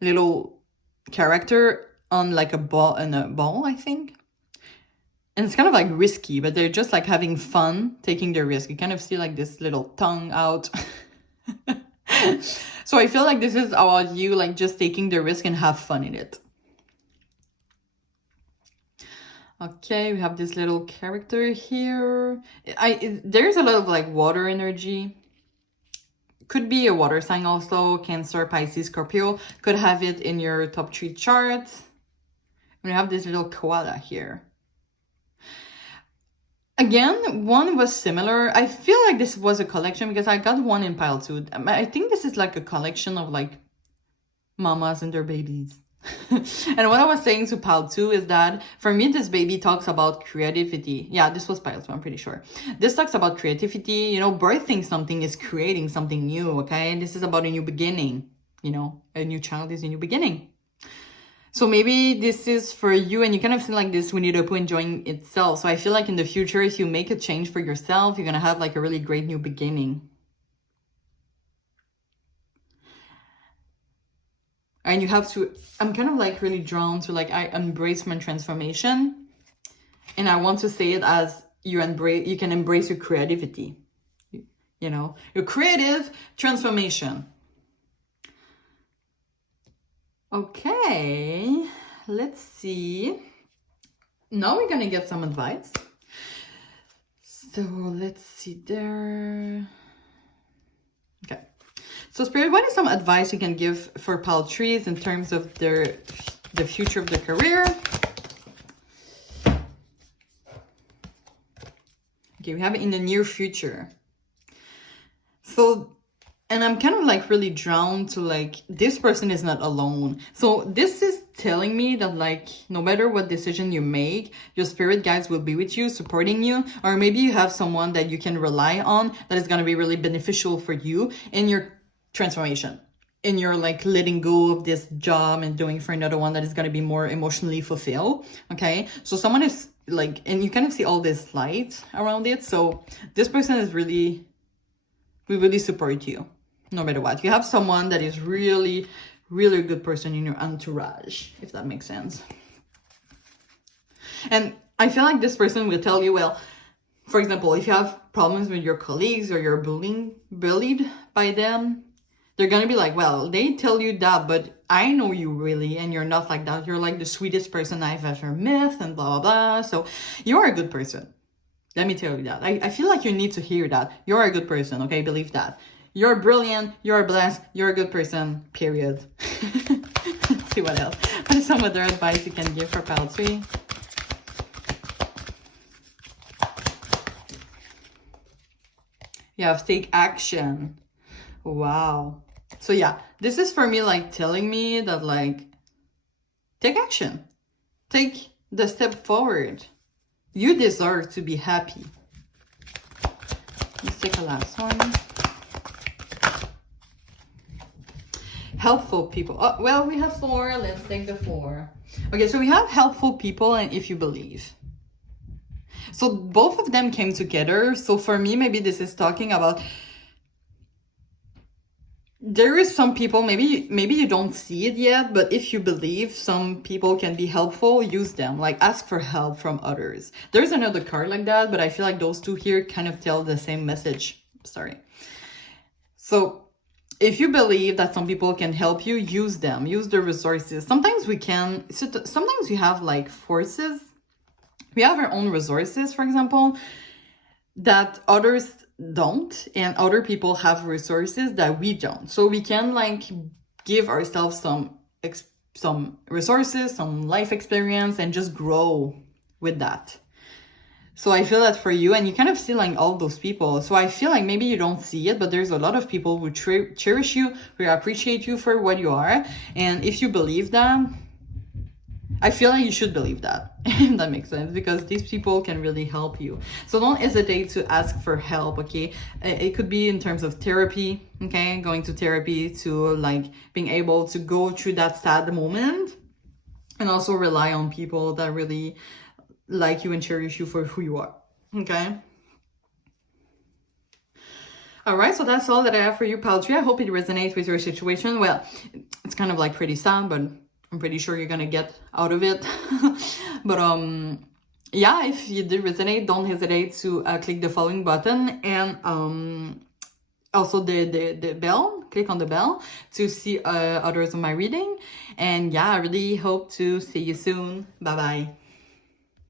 little character on like a ball, I think. And it's kind of like risky, but they're just like having fun taking their risk. You kind of see like this little tongue out. So I feel like this is about you like just taking the risk and have fun in it. Okay, we have this little character here. There's a lot of like water energy. Could be a water sign also. Cancer, Pisces, Scorpio. Could have it in your top 3 charts. We have this little koala here. Again, one was similar. I feel like this was a collection because I got one in pile 2. I think this is like a collection of like mamas and their babies. And what I was saying to pile 2 is that for me, this baby talks about creativity. Yeah, this was pile 2, I'm pretty sure. This talks about creativity, you know, birthing something is creating something new, okay? This is about a new beginning, you know, a new child is a new beginning. So maybe this is for you, and you kind of see like this Winnie the Pooh enjoying itself. So I feel like in the future, if you make a change for yourself, you're gonna have like a really great new beginning. And you have to, I'm kind of like really drawn to like, I embrace my transformation. And I want to say it as you can embrace your creativity. You know, your creative transformation. Okay, let's see. Now we're gonna get some advice. So let's see there. Okay. So Spirit, what is some advice you can give for pile 3s in terms of the future of their career? Okay, we have it in the near future. So And I'm kind of like really drawn to like, this person is not alone. So this is telling me that like, no matter what decision you make, your spirit guides will be with you, supporting you. Or maybe you have someone that you can rely on that is going to be really beneficial for you in your transformation, in your like letting go of this job and doing for another one that is going to be more emotionally fulfilled. Okay. So someone is like, and you kind of see all this light around it. So this person is really, we really support you. No matter what, you have someone that is really, really good person in your entourage, if that makes sense. And I feel like this person will tell you, well, for example, if you have problems with your colleagues or you're bullied by them, they're gonna be like, well, they tell you that, but I know you really, and you're not like that. You're like the sweetest person I've ever met, and blah, blah, blah. So you're a good person. Let me tell you that. I feel like you need to hear that. You're a good person, okay? Believe that. You're brilliant, you're blessed, you're a good person, period. Let's see what else. What is some other advice you can give for pile 3? You have take action. Wow. So yeah, this is for me like telling me that like, take action. Take the step forward. You deserve to be happy. Let's take a last one. Helpful people. Oh, well, we have 4. Let's take the 4. Okay, so we have helpful people and if you believe. So both of them came together. So for me, maybe this is talking about, there is some people, maybe you don't see it yet, but if you believe some people can be helpful, use them. Like ask for help from others. There's another card like that, but I feel like those two here kind of tell the same message. Sorry. So if you believe that some people can help you, use them, use the resources. Sometimes we can, sometimes we have like forces. We have our own resources, for example, that others don't, and other people have resources that we don't. So we can like give ourselves some resources, some life experience, and just grow with that. So I feel that for you, and you kind of see like all those people. So I feel like maybe you don't see it, but there's a lot of people who cherish you, who appreciate you for what you are. And if you believe that, I feel like you should believe that, if that makes sense, because these people can really help you. So don't hesitate to ask for help, okay? It could be in terms of therapy, okay? Going to therapy, to like being able to go through that sad moment, and also rely on people that really like you and cherish you for who you are, okay? All right, so that's all that I have for you, pile 3. I hope it resonates with your situation. Well, it's kind of like pretty sad, but I'm pretty sure you're gonna get out of it. But yeah, if you did resonate, don't hesitate to click the following button, and also the bell. Click on the bell to see others of my reading. And yeah, I really hope to see you soon. Bye bye.